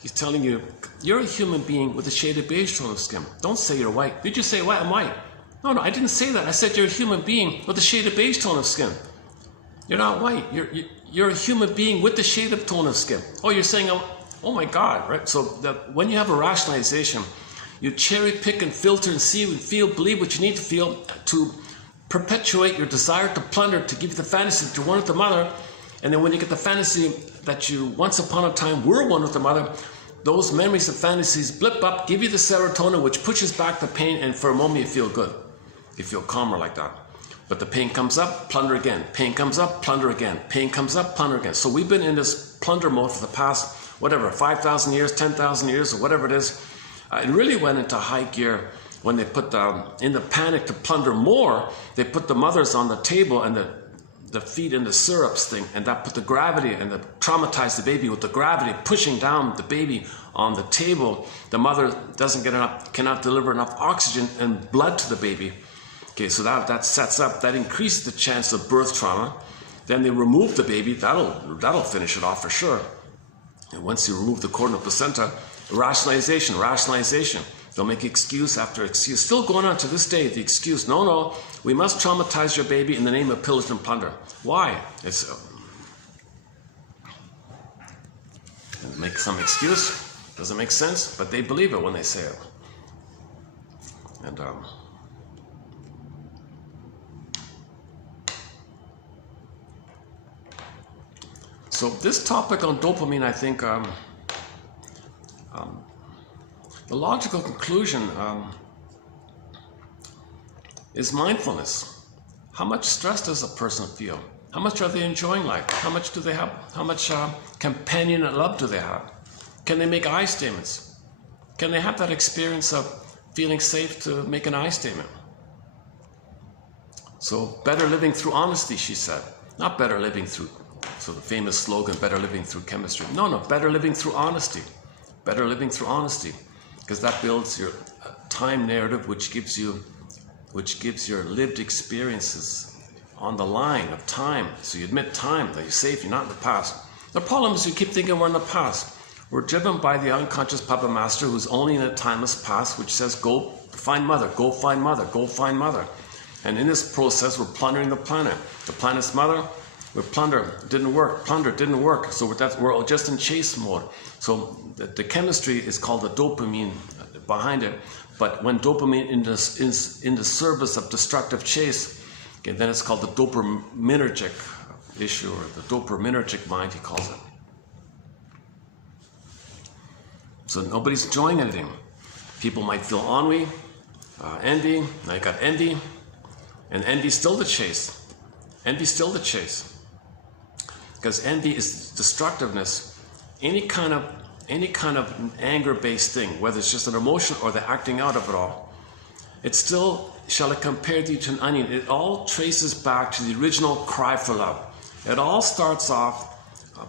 he's telling you, you're a human being with a shade of beige tone of skin. Don't say you're white. Did you say white? I'm white. No, I didn't say that. I said you're a human being with a shade of beige tone of skin. You're not white. You're a human being with the shade of tone of skin. Oh, you're saying, oh my God, right? So when you have a rationalization, you cherry pick and filter and see and feel, believe what you need to feel to perpetuate your desire to plunder, to give you the fantasy that you're one with the mother. And then when you get the fantasy that you once upon a time were one with the mother, those memories and fantasies blip up, give you the serotonin, which pushes back the pain, and for a moment you feel good. You feel calmer like that. But the pain comes up, plunder again. Pain comes up, plunder again. Pain comes up, plunder again. So we've been in this plunder mode for the past, 5,000 years, 10,000 years, or whatever it is. It really went into high gear when they put in the panic to plunder more, they put the mothers on the table and the feet in the syrups thing, and that put the gravity and traumatized the baby with the gravity pushing down the baby on the table. The mother cannot deliver enough oxygen and blood to the baby. Okay, so that sets up, that increases the chance of birth trauma. Then they remove the baby, that'll finish it off for sure. And once you remove the cord and the placenta, rationalization. They'll make excuse after excuse. Still going on to this day, the excuse, no, we must traumatize your baby in the name of pillage and plunder. Why? It's make some excuse. Doesn't make sense, but they believe it when they say it. And so this topic on dopamine, I think, the logical conclusion is mindfulness. How much stress does a person feel? How much are they enjoying life? How much do they have? How much companion and love do they have? Can they make I statements? Can they have that experience of feeling safe to make an I statement? So better living through honesty, she said. Not better living through, so the famous slogan, better living through chemistry. No, better living through honesty. Better living through honesty. Because that builds your time narrative, which gives your lived experiences on the line of time. So you admit time, that you're safe, you're not in the past. The problem is you keep thinking we're in the past. We're driven by the unconscious puppet master who's only in a timeless past, which says, go find mother, go find mother, go find mother. And in this process, we're plundering the planet. The planet's mother, we plunder, didn't work, plunder, didn't work. So we're just in chase mode. So the chemistry is called the dopamine behind it. But when dopamine is in the service of destructive chase, okay, then it's called the dopaminergic issue, or the dopaminergic mind, he calls it. So nobody's enjoying anything. People might feel ennui, envy. Now you got envy, and envy's still the chase. Envy's still the chase. Because envy is destructiveness. Any kind of anger-based thing, whether it's just an emotion or the acting out of it all, it's still, shall I compare thee to an onion? It all traces back to the original cry for love. It all starts off,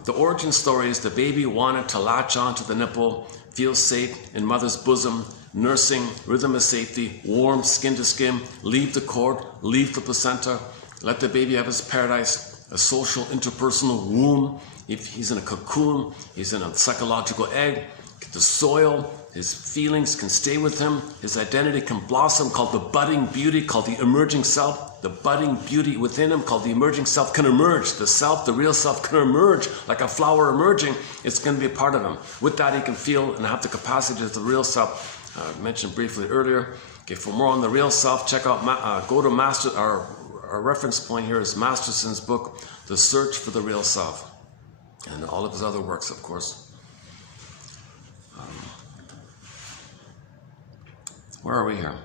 the origin story is the baby wanted to latch onto the nipple, feel safe in mother's bosom, nursing, rhythm of safety, warm, skin to skin, leave the cord, leave the placenta, let the baby have his paradise, a social, interpersonal womb. If he's in a cocoon, he's in a psychological egg, the soil, his feelings can stay with him, his identity can blossom, called the budding beauty, called the emerging self. The budding beauty within him, called the emerging self, can emerge. The self, the real self, can emerge like a flower emerging. It's going to be a part of him. With that, he can feel and have the capacity of the real self. I mentioned briefly earlier. Okay, for more on the real self, check out, go to our reference point here is Masterson's book, The Search for the Real Self, and all of his other works, of course. Where are we here?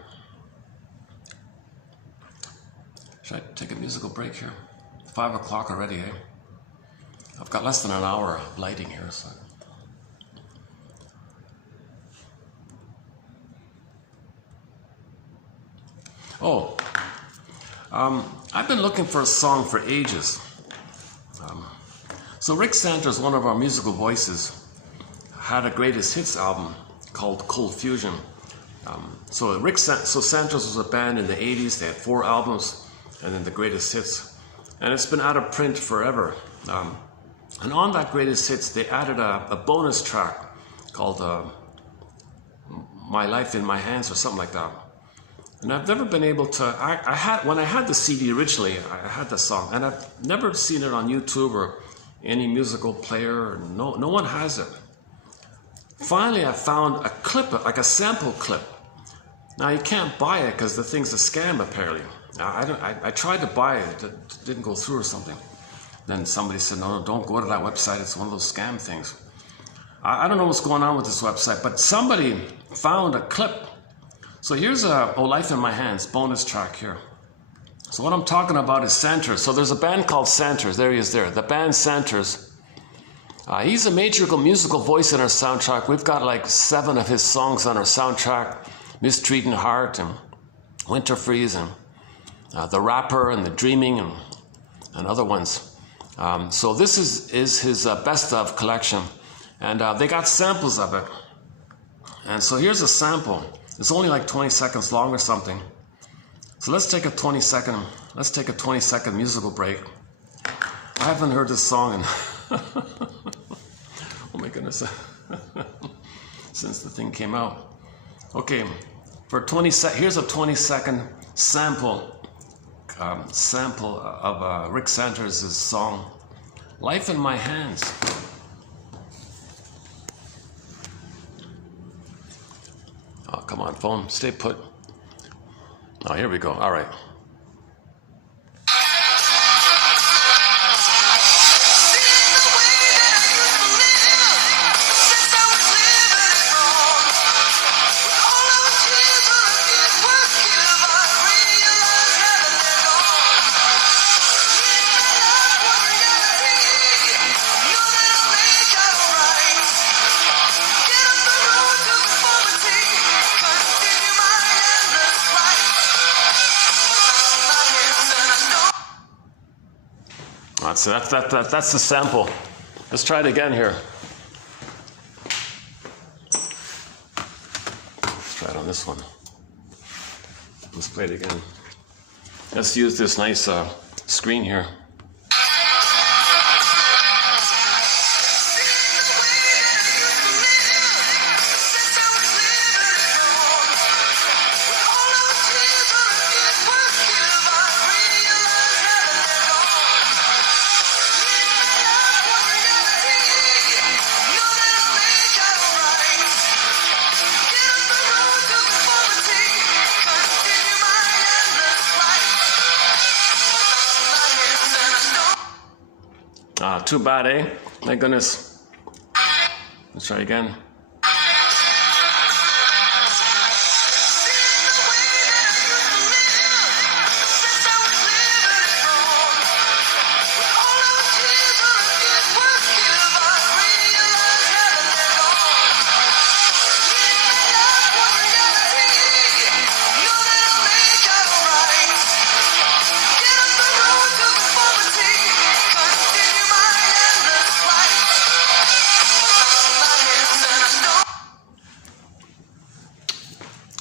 Should I take a musical break here? 5 o'clock already, eh? I've got less than an hour of lighting here, so. I've been looking for a song for ages. So Rick Sanders, one of our musical voices, had a greatest hits album called Cold Fusion. So Sanders was a band in the 80s. They had 4 albums, and then the greatest hits. And it's been out of print forever. And on that greatest hits, they added a bonus track called My Life in My Hands or something like that. And I've never been able to, when I had the CD originally, I had the song, and I've never seen it on YouTube or any musical player. No one has it. Finally, I found a clip, like a sample clip. Now you can't buy it because the thing's a scam apparently. I tried to buy it, it didn't go through or something. Then somebody said, no, don't go to that website, it's one of those scam things. I don't know what's going on with this website, but somebody found a clip. So here's Life in My Hands, bonus track here. So what I'm talking about is Sanders. So there's a band called Sanders, there he is there. The band Sanders. He's a major musical voice in our soundtrack. We've got like 7 of his songs on our soundtrack. Mistreating Heart and Winter Freeze and The Rapper and The Dreaming and other ones. So this is his best of collection. And they got samples of it. And so here's a sample. It's only like 20 seconds long or something. So let's take a 20 second musical break. I haven't heard this song in oh my goodness, since the thing came out. Okay, for 20 here's a 20-second sample of Rick Sanders' song, Life in My Hands. Oh, come on, phone, stay put. Oh, here we go, all right. So that's the sample. Let's try it again here. Let's try it on this one. Let's play it again. Let's use this nice screen here. Ah, too bad, eh? My goodness. Let's try again.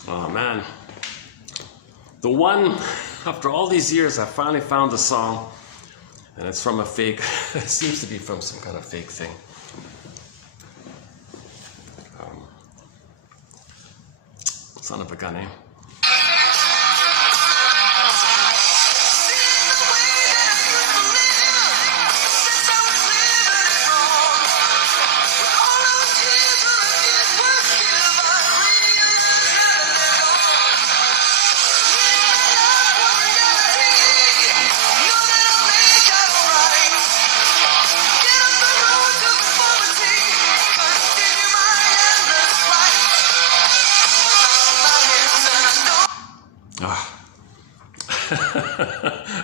Oh man, the one, after all these years, I finally found the song, and it's from a fake, it seems to be from some kind of fake thing. Son of a gun, eh?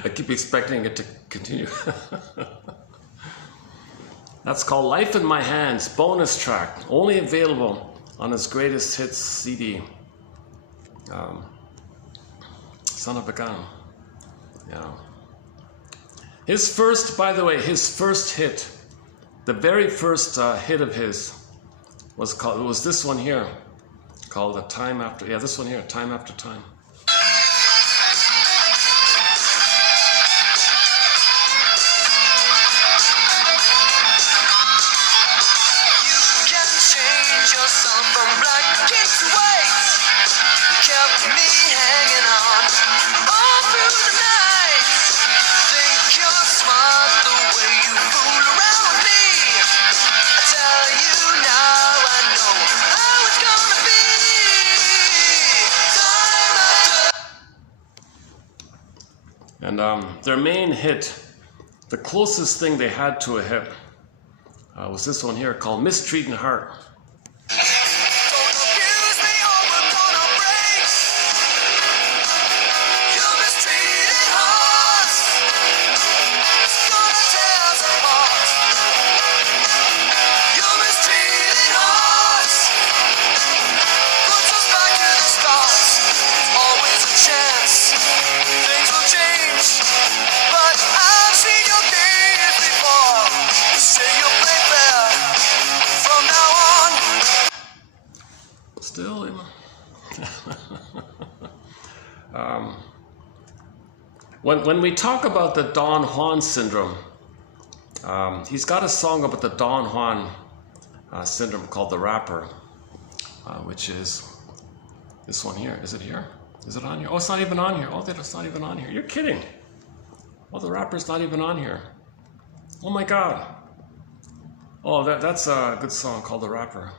I keep expecting it to continue. That's called Life in My Hands, bonus track, only available on his greatest hits CD. Son of a gun. Yeah. His first, by the way, his first hit, the very first hit of his was this one here, called Time After, yeah, this one here, Time After Time. And their main hit, the closest thing they had to a hit, was this one here called Mistreating Heart. Still, when we talk about the Don Juan syndrome, he's got a song about the Don Juan syndrome called The Rapper, which is this one here. Is it here? Is it on here? Oh, it's not even on here. Oh, it's not even on here. You're kidding. Oh, The Rapper's not even on here. Oh my God. Oh, that's a good song called The Rapper.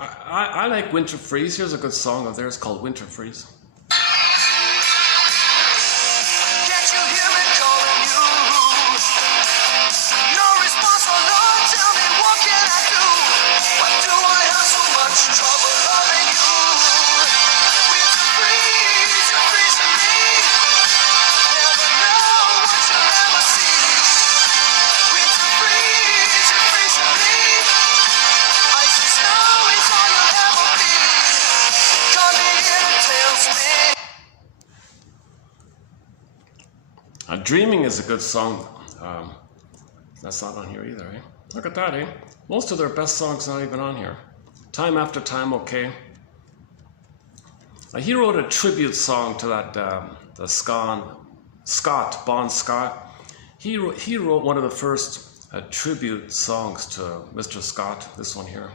I like Winter Freeze. Here's a good song of theirs called Winter Freeze. Can't you hear me calling you? No response, oh Lord, tell me what can I do? Why do I have so much trouble loving you? Winter freeze, you freeze for me. Never know what you'll ever see. Winter freeze, you freeze for me. Dreaming is a good song. That's not on here either, eh? Look at that, eh? Most of their best songs not even on here. Time After Time, okay. He wrote a tribute song to that Bon Scott. He wrote one of the first tribute songs to Mr. Scott. This one here.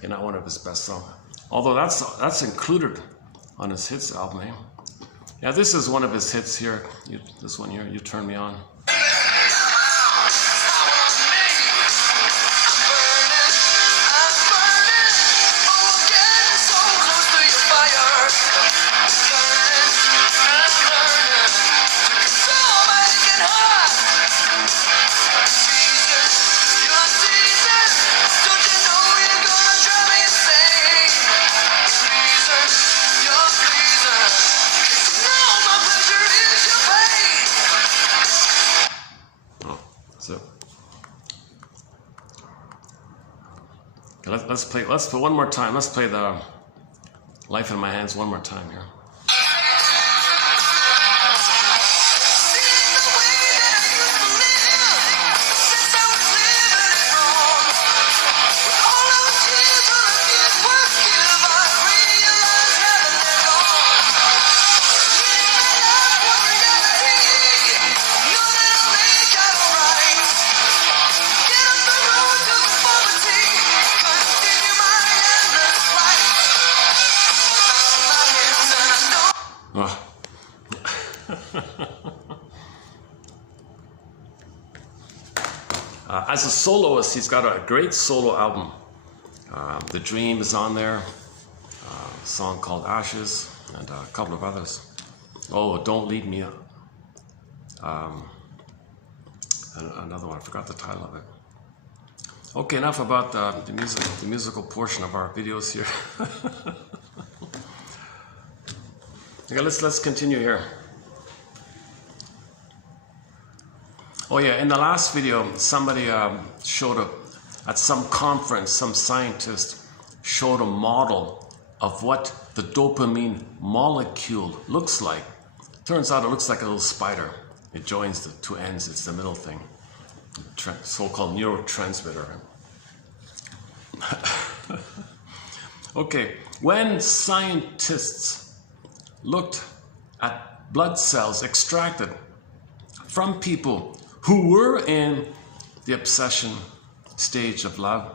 They're not one of his best songs. Although that's included on his hits album, eh? Yeah, this is one of his hits here. This one here, You Turn Me On. Let's play one more time. Let's play the Life in My Hands one more time here. As a soloist, he's got a great solo album. The Dream is on there, a song called Ashes, and a couple of others. Oh, Don't Lead Me. And another one, I forgot the title of it. Okay, enough about the musical portion of our videos here. Okay, let's continue here. Oh yeah, in the last video, somebody showed up at some conference, some scientist showed a model of what the dopamine molecule looks like. Turns out it looks like a little spider. It joins the two ends, it's the middle thing. So-called neurotransmitter. Okay, when scientists looked at blood cells extracted from people who were in the obsession stage of love,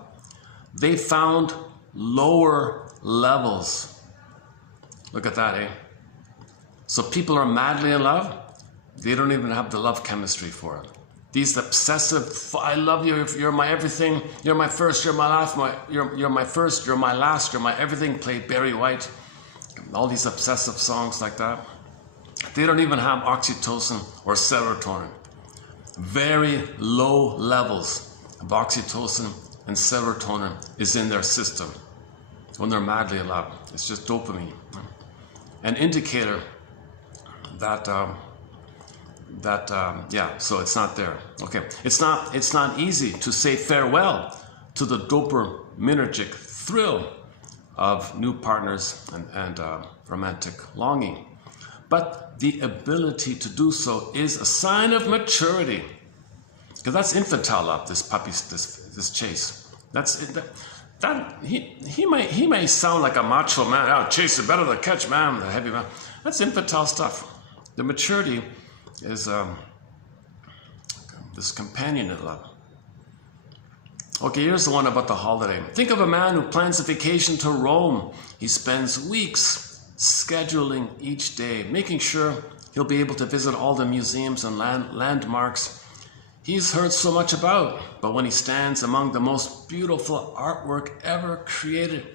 they found lower levels. Look at that, eh? So people are madly in love, they don't even have the love chemistry for it. These obsessive, I love you, you're my everything, you're my first, you're my last, you're my first, you're my last, you're my everything, play Barry White. All these obsessive songs like that. They don't even have oxytocin or serotonin. Very low levels of oxytocin and serotonin is in their system when they're madly in love. It's just dopamine. An indicator that, yeah, so it's not there. Okay, it's not easy to say farewell to the dopaminergic thrill of new partners and romantic longing. But the ability to do so is a sign of maturity. Because that's infantile love, this puppy, this chase. He may sound like a macho man. Oh, chase is better than catch, man, the heavy man. That's infantile stuff. The maturity is this companionate love. Okay, here's the one about the holiday. Think of a man who plans a vacation to Rome. He spends weeks scheduling each day, making sure he'll be able to visit all the museums and landmarks he's heard so much about. But when he stands among the most beautiful artwork ever created,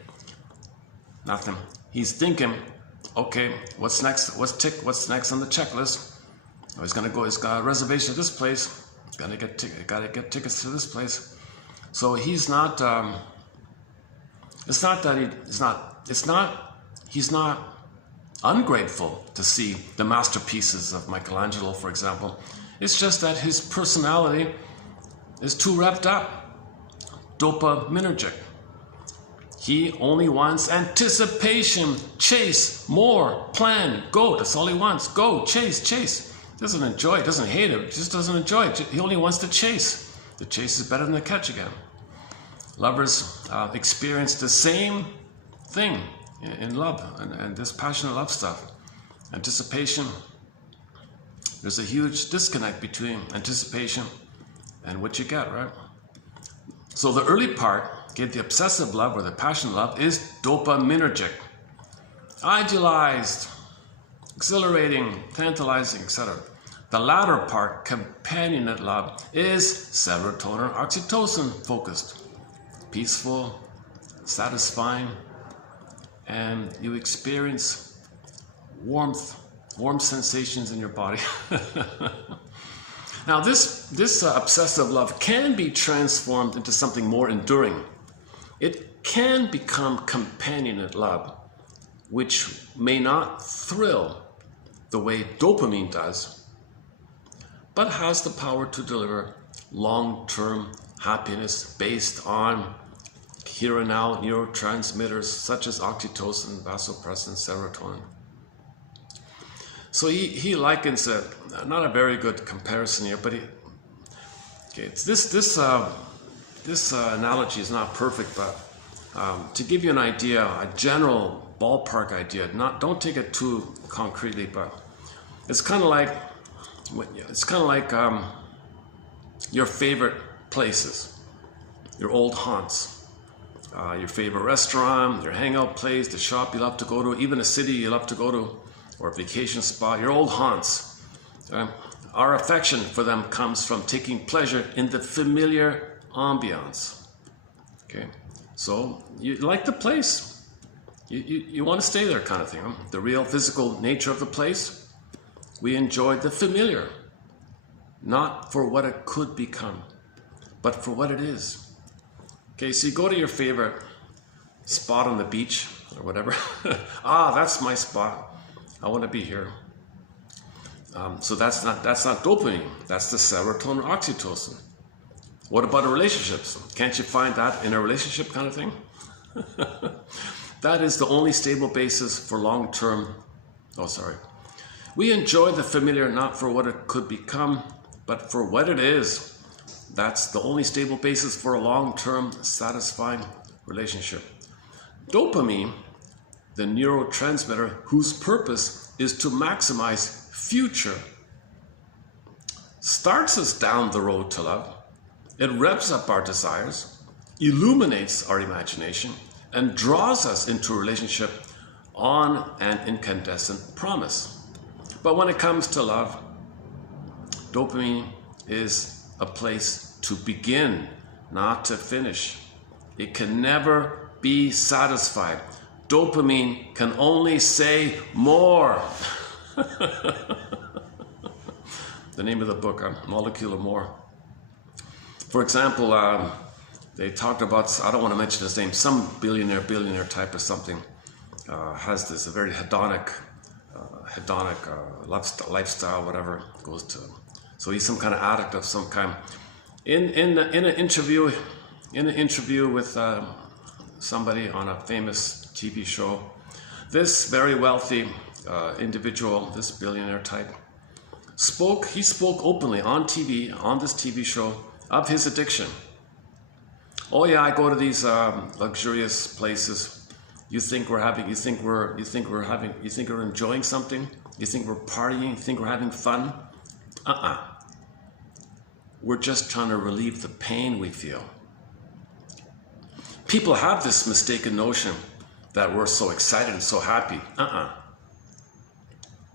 nothing. He's thinking, okay, what's next? What's next on the checklist? Oh, he's got a reservation at this place. Gotta get tickets to this place. So he's not. He's not ungrateful to see the masterpieces of Michelangelo, for example. It's just that his personality is too revved up, dopaminergic. He only wants anticipation, chase, more, plan, go. That's all he wants. Go, chase, chase. Doesn't enjoy it, doesn't hate it, just doesn't enjoy it. He only wants to chase. The chase is better than the catch again. Lovers experience the same thing in love and this passionate love stuff. Anticipation. There's a huge disconnect between anticipation and what you get, right? So the early part, the obsessive love or the passionate love, is dopaminergic, idealized, exhilarating, tantalizing, etc. The latter part, companionate love, is serotonin, oxytocin focused, peaceful, satisfying, and you experience warm sensations in your body. Now this obsessive love can be transformed into something more enduring. It can become companionate love, which may not thrill the way dopamine does, but has the power to deliver long-term happiness based on here and now neurotransmitters such as oxytocin, vasopressin, serotonin. So he likens it, not a very good comparison here, but this analogy is not perfect, but to give you an idea, a general ballpark idea, don't take it too concretely, but it's kind of like your favorite places, your old haunts. Your favorite restaurant, your hangout place, the shop you love to go to, even a city you love to go to, or a vacation spot, your old haunts. Our affection for them comes from taking pleasure in the familiar ambiance. Okay, so you like the place, you want to stay there, kind of thing. The real physical nature of the place, we enjoy the familiar, not for what it could become, but for what it is. Okay, so you go to your favorite spot on the beach or whatever. That's my spot. I want to be here. So that's not dopamine. That's the serotonin, oxytocin. What about relationships? Can't you find that in a relationship, kind of thing? That is the only stable basis for long-term. We enjoy the familiar not for what it could become, but for what it is. That's the only stable basis for a long-term, satisfying relationship. Dopamine, the neurotransmitter whose purpose is to maximize future, starts us down the road to love. It revs up our desires, illuminates our imagination, and draws us into a relationship on an incandescent promise. But when it comes to love, dopamine is a place to begin, not to finish. It can never be satisfied. Dopamine can only say more. The name of the book, Molecule of More. For example, they talked about, I don't want to mention his name, some billionaire type or something, has this a very hedonic lifestyle, whatever, goes to. So he's some kind of addict of some kind. In an interview with somebody on a famous TV show, this very wealthy individual, this billionaire type, he spoke openly on TV, on this TV show, of his addiction. Oh yeah, I go to these luxurious places. You think we're enjoying something? You think we're partying? You think we're having fun? We're just trying to relieve the pain we feel. People have this mistaken notion that we're so excited and so happy.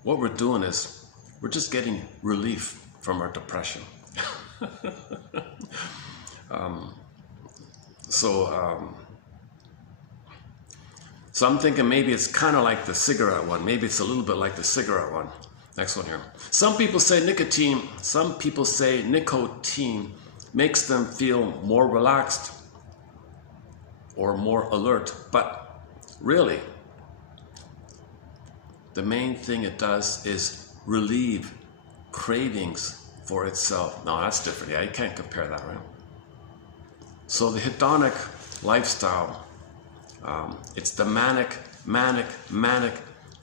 What we're doing is we're just getting relief from our depression. So I'm thinking maybe it's kind of like the cigarette one. Maybe it's a little bit like the cigarette one. Next one here. Some people say nicotine makes them feel more relaxed or more alert. But really, the main thing it does is relieve cravings for itself. No, that's different. Yeah, you can't compare that, right? So the hedonic lifestyle, it's the manic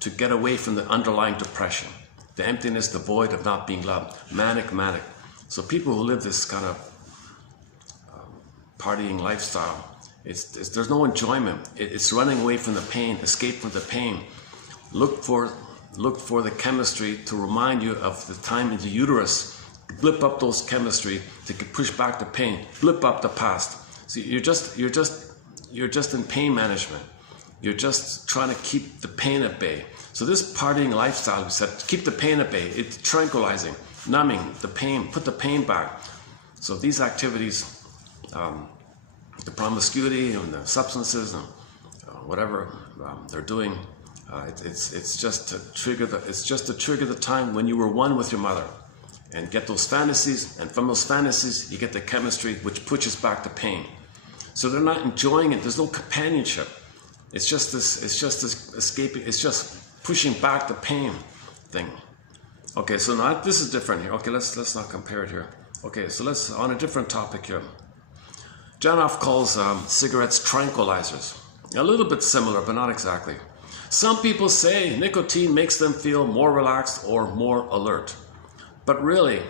to get away from the underlying depression, the emptiness, the void of not being loved. Manic. So people who live this kind of partying lifestyle, there's no enjoyment. It's running away from the pain, escape from the pain. Look for the chemistry to remind you of the time in the uterus. Blip up those chemistry to push back the pain. Blip up the past. See, you're just in pain management. You're just trying to keep the pain at bay. So this partying lifestyle, we said, keep the pain at bay. It's tranquilizing, numbing the pain, put the pain back. So these activities, the promiscuity and the substances and whatever they're doing, it's just to trigger the time when you were one with your mother, and get those fantasies, and from those fantasies you get the chemistry which pushes back the pain. So they're not enjoying it. There's no companionship. It's just this escaping. It's just pushing back the pain thing. Okay, so now this is different here. Okay, let's not compare it here. Okay, so let's on a different topic here. Janoff calls cigarettes tranquilizers. A little bit similar, but not exactly. Some people say nicotine makes them feel more relaxed or more alert. But really,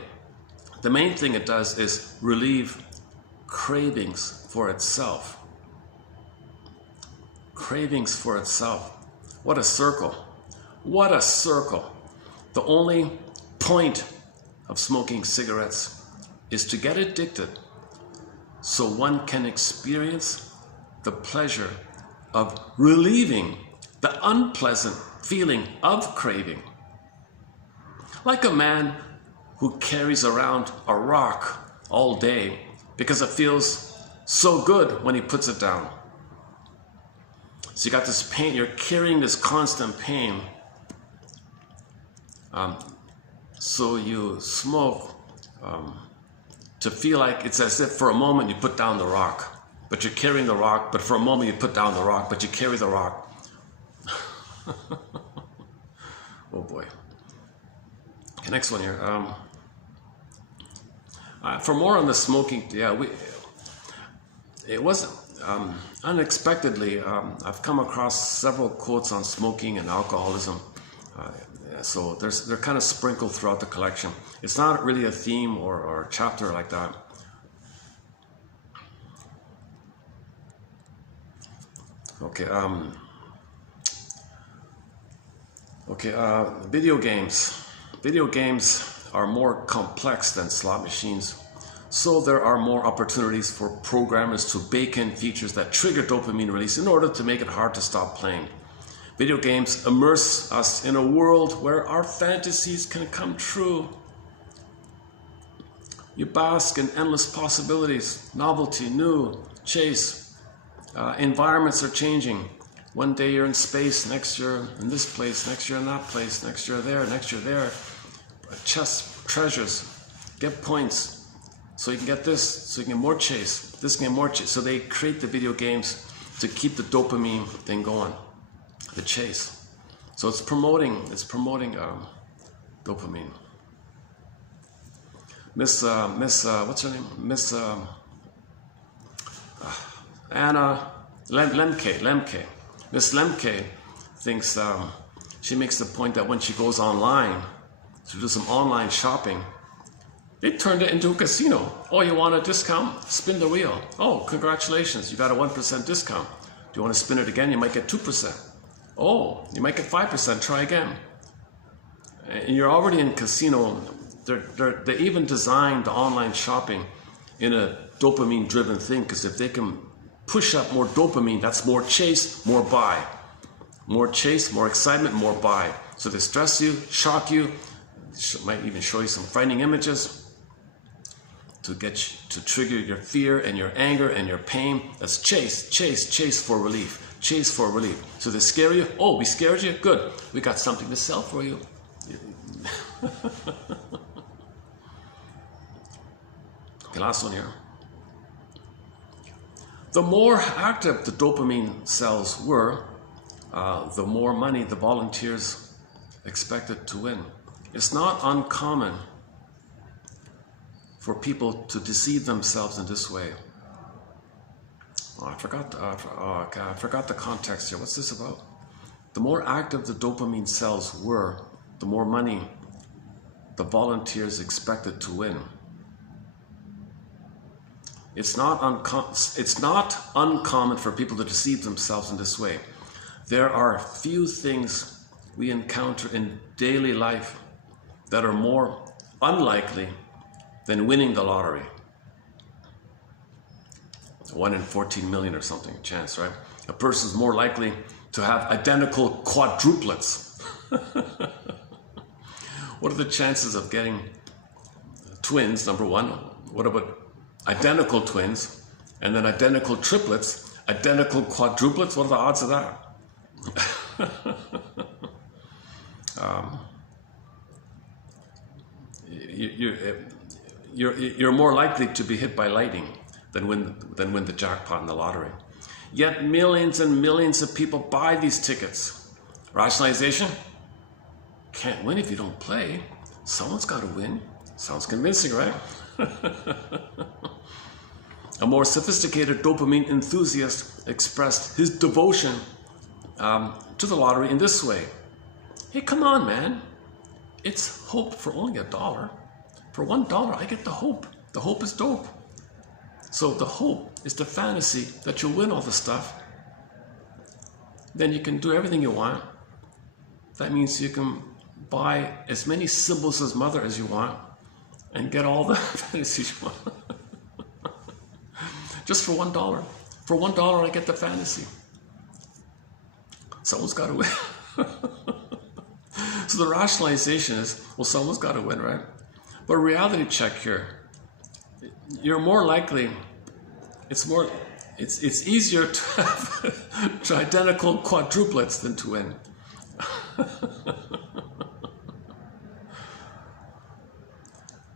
the main thing it does is relieve cravings for itself. Cravings for itself. What a circle. What a circle. The only point of smoking cigarettes is to get addicted so one can experience the pleasure of relieving the unpleasant feeling of craving. Like a man who carries around a rock all day because it feels so good when he puts it down. So you got this pain, you're carrying this constant pain. So you smoke to feel like it's as if for a moment you put down the rock, but you're carrying the rock, but for a moment you put down the rock, but you carry the rock. Oh boy. Okay, next one here. For more on the smoking, it wasn't unexpectedly. I've come across several quotes on smoking and alcoholism. So they're kind of sprinkled throughout the collection. It's not really a theme or a chapter like that. Okay. Video games. Video games are more complex than slot machines, so there are more opportunities for programmers to bake in features that trigger dopamine release in order to make it hard to stop playing. Video games immerse us in a world where our fantasies can come true. You bask in endless possibilities, novelty, new, chase. Environments are changing. One day you're in space, next year in this place, next year in that place, next year there, next year there. Chess, treasures, get points, so you can get this, so you can get more chase, this can get more chase. So they create the video games to keep the dopamine thing going, the chase. So it's promoting dopamine. Miss what's her name? Miss Anna Lemke. Miss Lemke thinks she makes the point that when she goes online to do some online shopping, they turned it into a casino. Oh, you want a discount? Spin the wheel. Oh, congratulations, you got a 1% discount. Do you want to spin it again? You might get 2%. Oh, you might get 5%. Try again. And you're already in casino. They even designed the online shopping in a dopamine-driven thing, because if they can push up more dopamine, that's more chase, more buy. More chase, more excitement, more buy. So they stress you, shock you, might even show you some frightening images to get you, to trigger your fear and your anger and your pain. That's chase for relief, chase for relief. So they scare you. Oh, we scared you? Good. We got something to sell for you. Okay, last one here. The more active the dopamine cells were, the more money the volunteers expected to win. It's not uncommon for people to deceive themselves in this way. Oh, I forgot the context here. What's this about? The more active the dopamine cells were, the more money the volunteers expected to win. It's not uncommon for people to deceive themselves in this way. There are few things we encounter in daily life that are more unlikely than winning the lottery. 1 in 14 million or something chance, right? A person's more likely to have identical quadruplets. What are the chances of getting twins, number one? What about identical twins? And then identical triplets, identical quadruplets? What are the odds of that? You're more likely to be hit by lightning than win the jackpot in the lottery. Yet millions and millions of people buy these tickets. Rationalization? Can't win if you don't play. Someone's got to win. Sounds convincing, right? A more sophisticated dopamine enthusiast expressed his devotion to the lottery in this way. Hey, come on, man. It's hope for only $1. For $1, I get the hope. The hope is dope. So the hope is the fantasy that you'll win all the stuff. Then you can do everything you want. That means you can buy as many symbols as mother as you want and get all the fantasies you want. Just for $1. For $1, I get the fantasy. Someone's got to win. So the rationalization is, well, someone's got to win, right? But a reality check here, you're more likely, it's easier to have to identical quadruplets than to win.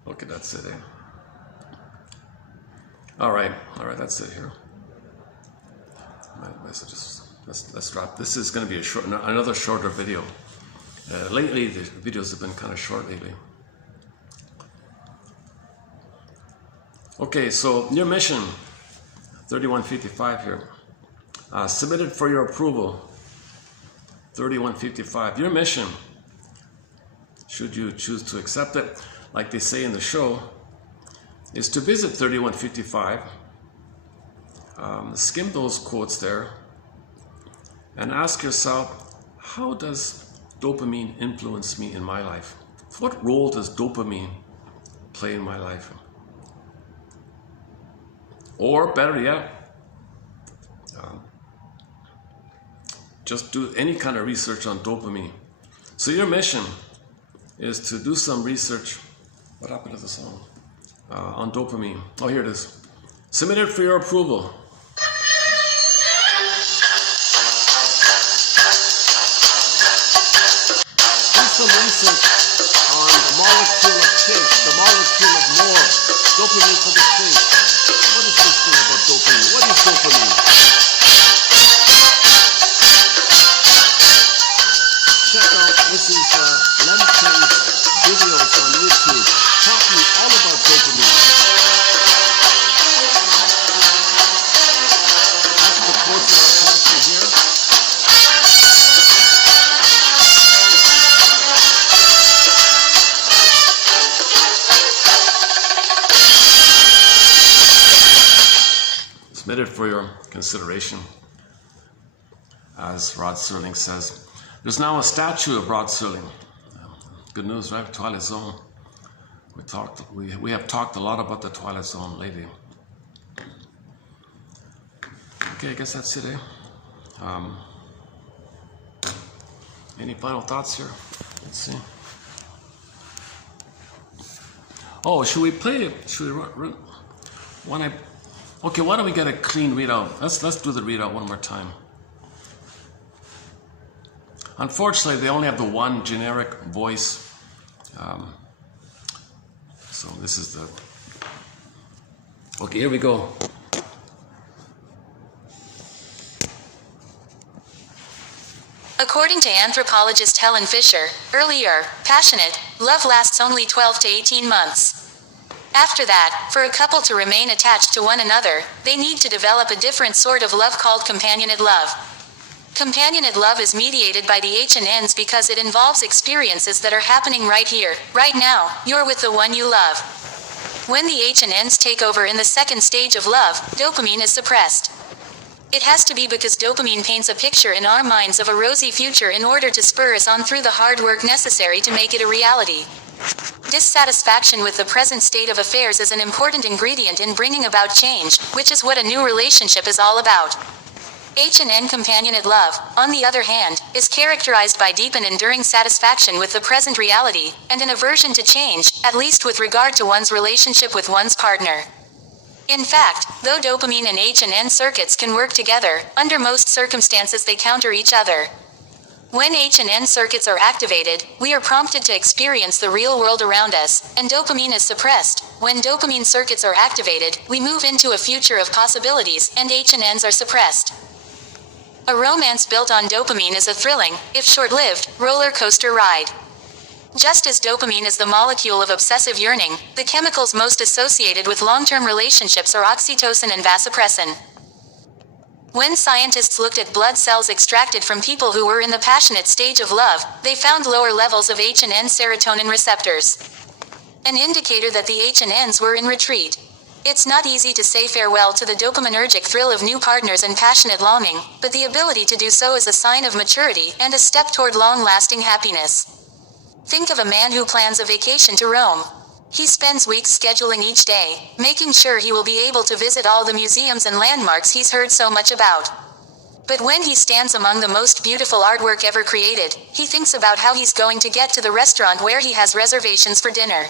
Okay, that's it, eh? All right, that's it here. My messages. Let's drop. This is going to be another shorter video. Lately, the videos have been kind of short lately. Okay, so your mission, 3155 here. Submitted for your approval, 3155. Your mission, should you choose to accept it, like they say in the show, is to visit 3155, skim those quotes there, and ask yourself, how does dopamine influence me in my life? What role does dopamine play in my life? Or better yet, just do any kind of research on dopamine. So your mission is to do some research. What happened to the song? On dopamine. Oh, here it is. Submitted for your approval. Do some research on the molecule of chase, the molecule of more. Dopamine for the chase. What is this thing about dopamine? What is dopamine? Check out Mrs. Lemke's videos on YouTube talking all about dopamine. That's the quotes that are passing here. Submitted for your consideration. As Rod Serling says, there's now a statue of Rod Serling. Good news, right? Twilight Zone. We have talked a lot about the Twilight Zone lately. Okay, I guess that's it, eh? Any final thoughts here? Let's see. Oh, should we play it? Should we run? Okay, why don't we get a clean readout? Let's do the readout one more time. Unfortunately, they only have the one generic voice. So this is the... Okay, here we go. According to anthropologist Helen Fisher, earlier, passionate love lasts only 12 to 18 months. After that, for a couple to remain attached to one another, they need to develop a different sort of love called companionate love. Companionate love is mediated by the H&Ns because it involves experiences that are happening right here, right now. You're with the one you love. When the H&Ns take over in the second stage of love, dopamine is suppressed. It has to be because dopamine paints a picture in our minds of a rosy future in order to spur us on through the hard work necessary to make it a reality. Dissatisfaction with the present state of affairs is an important ingredient in bringing about change, which is what a new relationship is all about. H&N companionate love, on the other hand, is characterized by deep and enduring satisfaction with the present reality, and an aversion to change, at least with regard to one's relationship with one's partner. In fact, though dopamine and H&N circuits can work together, under most circumstances they counter each other. When H&N circuits are activated, we are prompted to experience the real world around us, and dopamine is suppressed. When dopamine circuits are activated, we move into a future of possibilities, and H&Ns are suppressed. A romance built on dopamine is a thrilling, if short-lived, roller coaster ride. Just as dopamine is the molecule of obsessive yearning, the chemicals most associated with long-term relationships are oxytocin and vasopressin. When scientists looked at blood cells extracted from people who were in the passionate stage of love, they found lower levels of H and N serotonin receptors. An indicator that the H and Ns were in retreat. It's not easy to say farewell to the dopaminergic thrill of new partners and passionate longing, but the ability to do so is a sign of maturity and a step toward long-lasting happiness. Think of a man who plans a vacation to Rome. He spends weeks scheduling each day, making sure he will be able to visit all the museums and landmarks he's heard so much about. But when he stands among the most beautiful artwork ever created, he thinks about how he's going to get to the restaurant where he has reservations for dinner.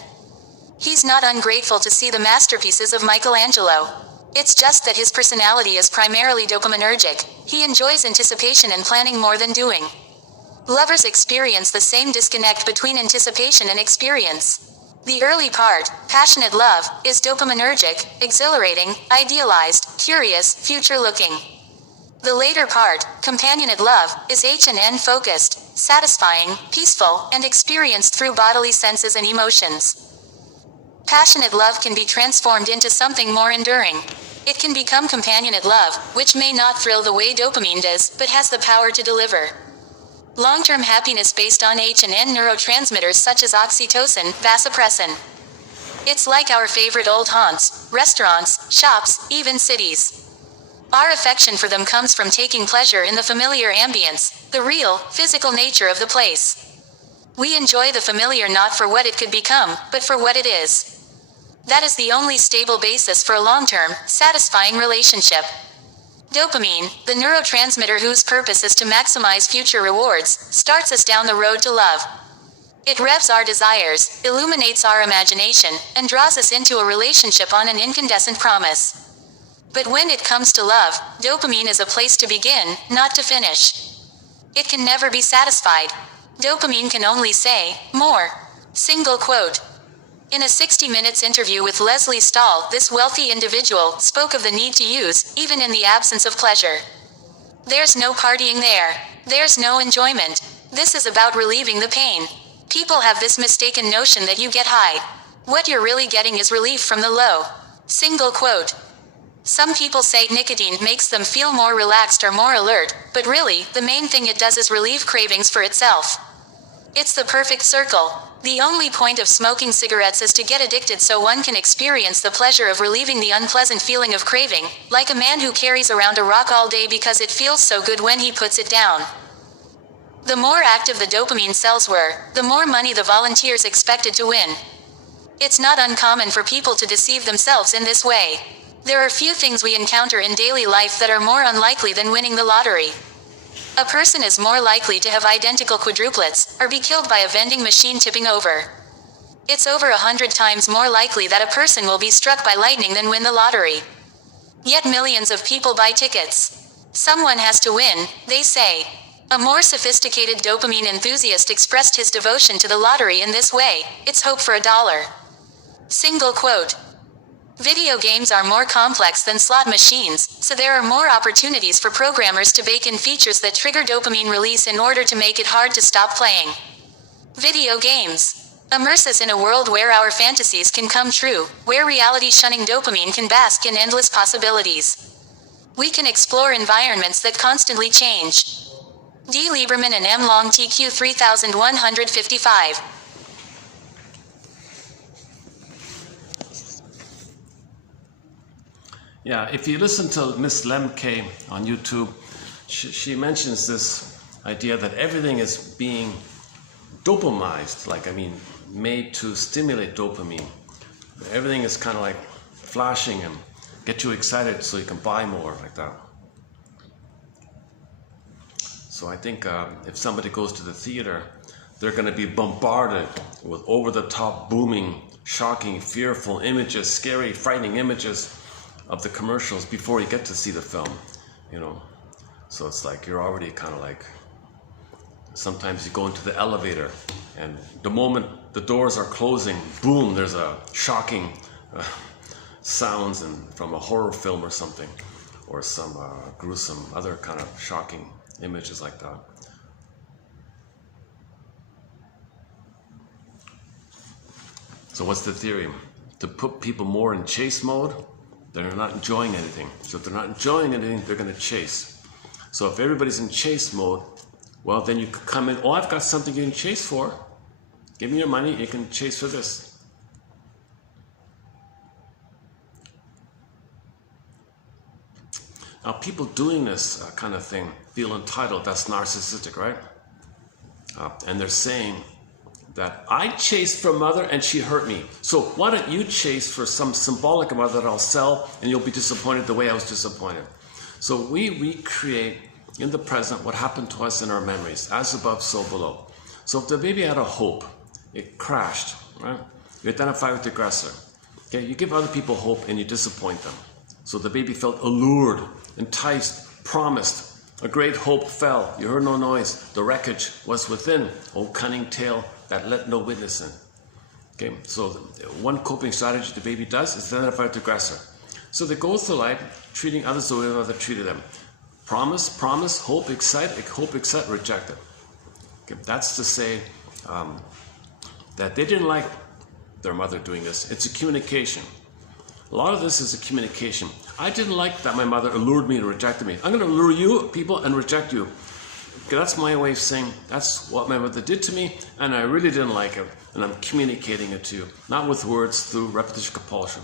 He's not ungrateful to see the masterpieces of Michelangelo. It's just that his personality is primarily dopaminergic. He enjoys anticipation and planning more than doing. Lovers experience the same disconnect between anticipation and experience. The early part, passionate love, is dopaminergic, exhilarating, idealized, curious, future-looking. The later part, companionate love, is H&N focused, satisfying, peaceful, and experienced through bodily senses and emotions. Passionate love can be transformed into something more enduring. It can become companionate love, which may not thrill the way dopamine does, but has the power to deliver long-term happiness based on H&N neurotransmitters such as oxytocin, vasopressin. It's like our favorite old haunts, restaurants, shops, even cities. Our affection for them comes from taking pleasure in the familiar ambience, the real, physical nature of the place. We enjoy the familiar not for what it could become, but for what it is. That is the only stable basis for a long-term, satisfying relationship. Dopamine, the neurotransmitter whose purpose is to maximize future rewards, starts us down the road to love. It revs our desires, illuminates our imagination, and draws us into a relationship on an incandescent promise. But when it comes to love, dopamine is a place to begin, not to finish. It can never be satisfied. Dopamine can only say, more. Single quote. In a 60 Minutes interview with Leslie Stahl, this wealthy individual spoke of the need to use, even in the absence of pleasure. There's no partying there. There's no enjoyment. This is about relieving the pain. People have this mistaken notion that you get high. What you're really getting is relief from the low. Single quote. Some people say nicotine makes them feel more relaxed or more alert, but really, the main thing it does is relieve cravings for itself. It's the perfect circle. The only point of smoking cigarettes is to get addicted so one can experience the pleasure of relieving the unpleasant feeling of craving, like a man who carries around a rock all day because it feels so good when he puts it down. The more active the dopamine cells were, the more money the volunteers expected to win. It's not uncommon for people to deceive themselves in this way. There are few things we encounter in daily life that are more unlikely than winning the lottery. A person is more likely to have identical quadruplets, or be killed by a vending machine tipping over. It's over 100 times more likely that a person will be struck by lightning than win the lottery. Yet millions of people buy tickets. Someone has to win, they say. A more sophisticated dopamine enthusiast expressed his devotion to the lottery in this way: it's hope for $1. Single quote. Video games are more complex than slot machines, so there are more opportunities for programmers to bake in features that trigger dopamine release in order to make it hard to stop playing. Video games immerse us in a world where our fantasies can come true, where reality-shunning dopamine can bask in endless possibilities. We can explore environments that constantly change. D. Lieberman and M. Long TQ 3155. Yeah, if you listen to Miss Lemke on YouTube, she mentions this idea that everything is being dopamized, made to stimulate dopamine. Everything is kind of like flashing and get you excited so you can buy more, like that. So I think if somebody goes to the theater, they're going to be bombarded with over-the-top, booming, shocking, fearful images, scary, frightening images of the commercials before you get to see the film, So it's like you're already kind of like, sometimes you go into the elevator and the moment the doors are closing, boom, there's a shocking sounds from a horror film or something, or some gruesome other kind of shocking images like that. So what's the theory? To put people more in chase mode. They're not enjoying anything. So if they're not enjoying anything, they're going to chase. So if everybody's in chase mode, well, then you could come in, I've got something you can chase for. Give me your money, you can chase for this. Now, people doing this kind of thing feel entitled. That's narcissistic, right? And they're saying that I chased for mother and she hurt me. So why don't you chase for some symbolic mother that I'll sell and you'll be disappointed the way I was disappointed. So we recreate in the present what happened to us in our memories, as above, so below. So if the baby had a hope, it crashed, right? You identify with the aggressor. Okay, you give other people hope and you disappoint them. So the baby felt allured, enticed, promised. A great hope fell. You heard no noise. The wreckage was within. O cunning tale that let no witness in. Okay, so one coping strategy the baby does is identify with the aggressor. So they go through life treating others the way another treated them. Promise, promise, hope, excite, reject it. Okay, that's to say that they didn't like their mother doing this. It's a communication. A lot of this is a communication. I didn't like that my mother allured me and rejected me. I'm going to lure you people and reject you. Okay, that's my way of saying that's what my mother did to me and I really didn't like it. And I'm communicating it to you. Not with words, through repetition compulsion.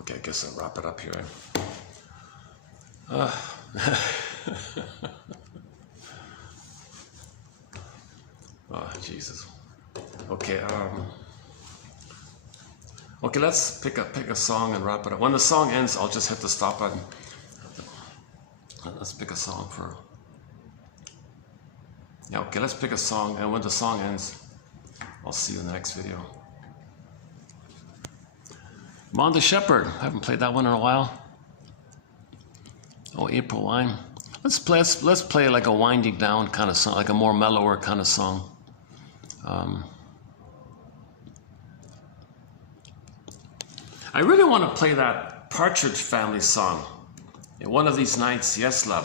Okay, I guess I'll wrap it up here. Oh, Jesus. Okay, okay, let's pick a song and wrap it up. When the song ends, I'll just hit the stop button. Let's pick a song for... Yeah, okay, let's pick a song, and when the song ends, I'll see you in the next video. Mon the Shepherd. I haven't played that one in a while. Oh, April Wine. Let's play like a winding down kind of song, like a more mellower kind of song. I really want to play that Partridge Family song. One of these nights, yes, love.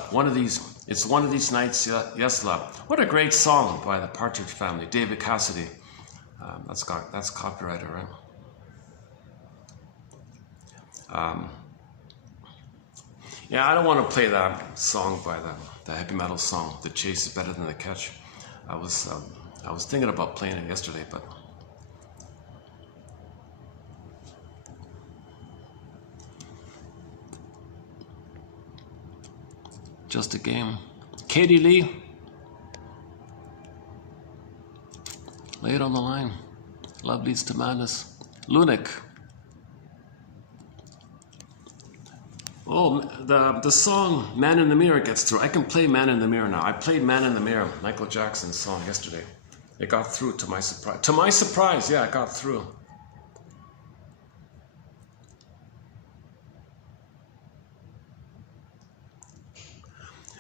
It's one of these nights, yes, love. What a great song by the Partridge Family, David Cassidy. That's copyrighted, right? Yeah, I don't want to play that song by the heavy metal song, The Chase is Better Than the Catch. I was thinking about playing it yesterday, but just a game. Katie Lee, lay it on the line. Love leads to madness. Lunac. Oh, the song Man in the Mirror gets through. I can play Man in the Mirror now. I played Man in the Mirror, Michael Jackson's song, yesterday. It got through to my surprise. To my surprise, yeah, it got through.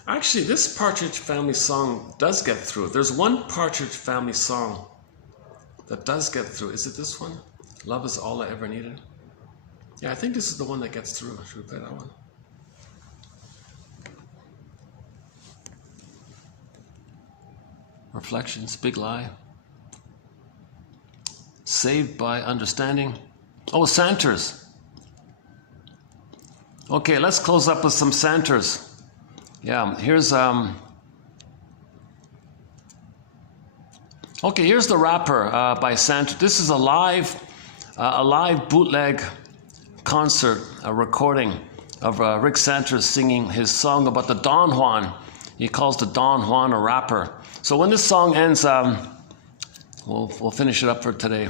Actually, this Partridge Family song does get through. There's one Partridge Family song that does get through. Is it this one? Love is all I ever needed. Yeah, I think this is the one that gets through. Should we play that one? Reflections, Big Lie. Saved by Understanding. Oh, Santers. Okay, let's close up with some Santers. Yeah, here's okay, here's the rapper by Santer. This is a live bootleg concert, a recording of Rick Santers singing his song about the Don Juan. He calls the Don Juan a rapper. So when this song ends, we'll finish it up for today.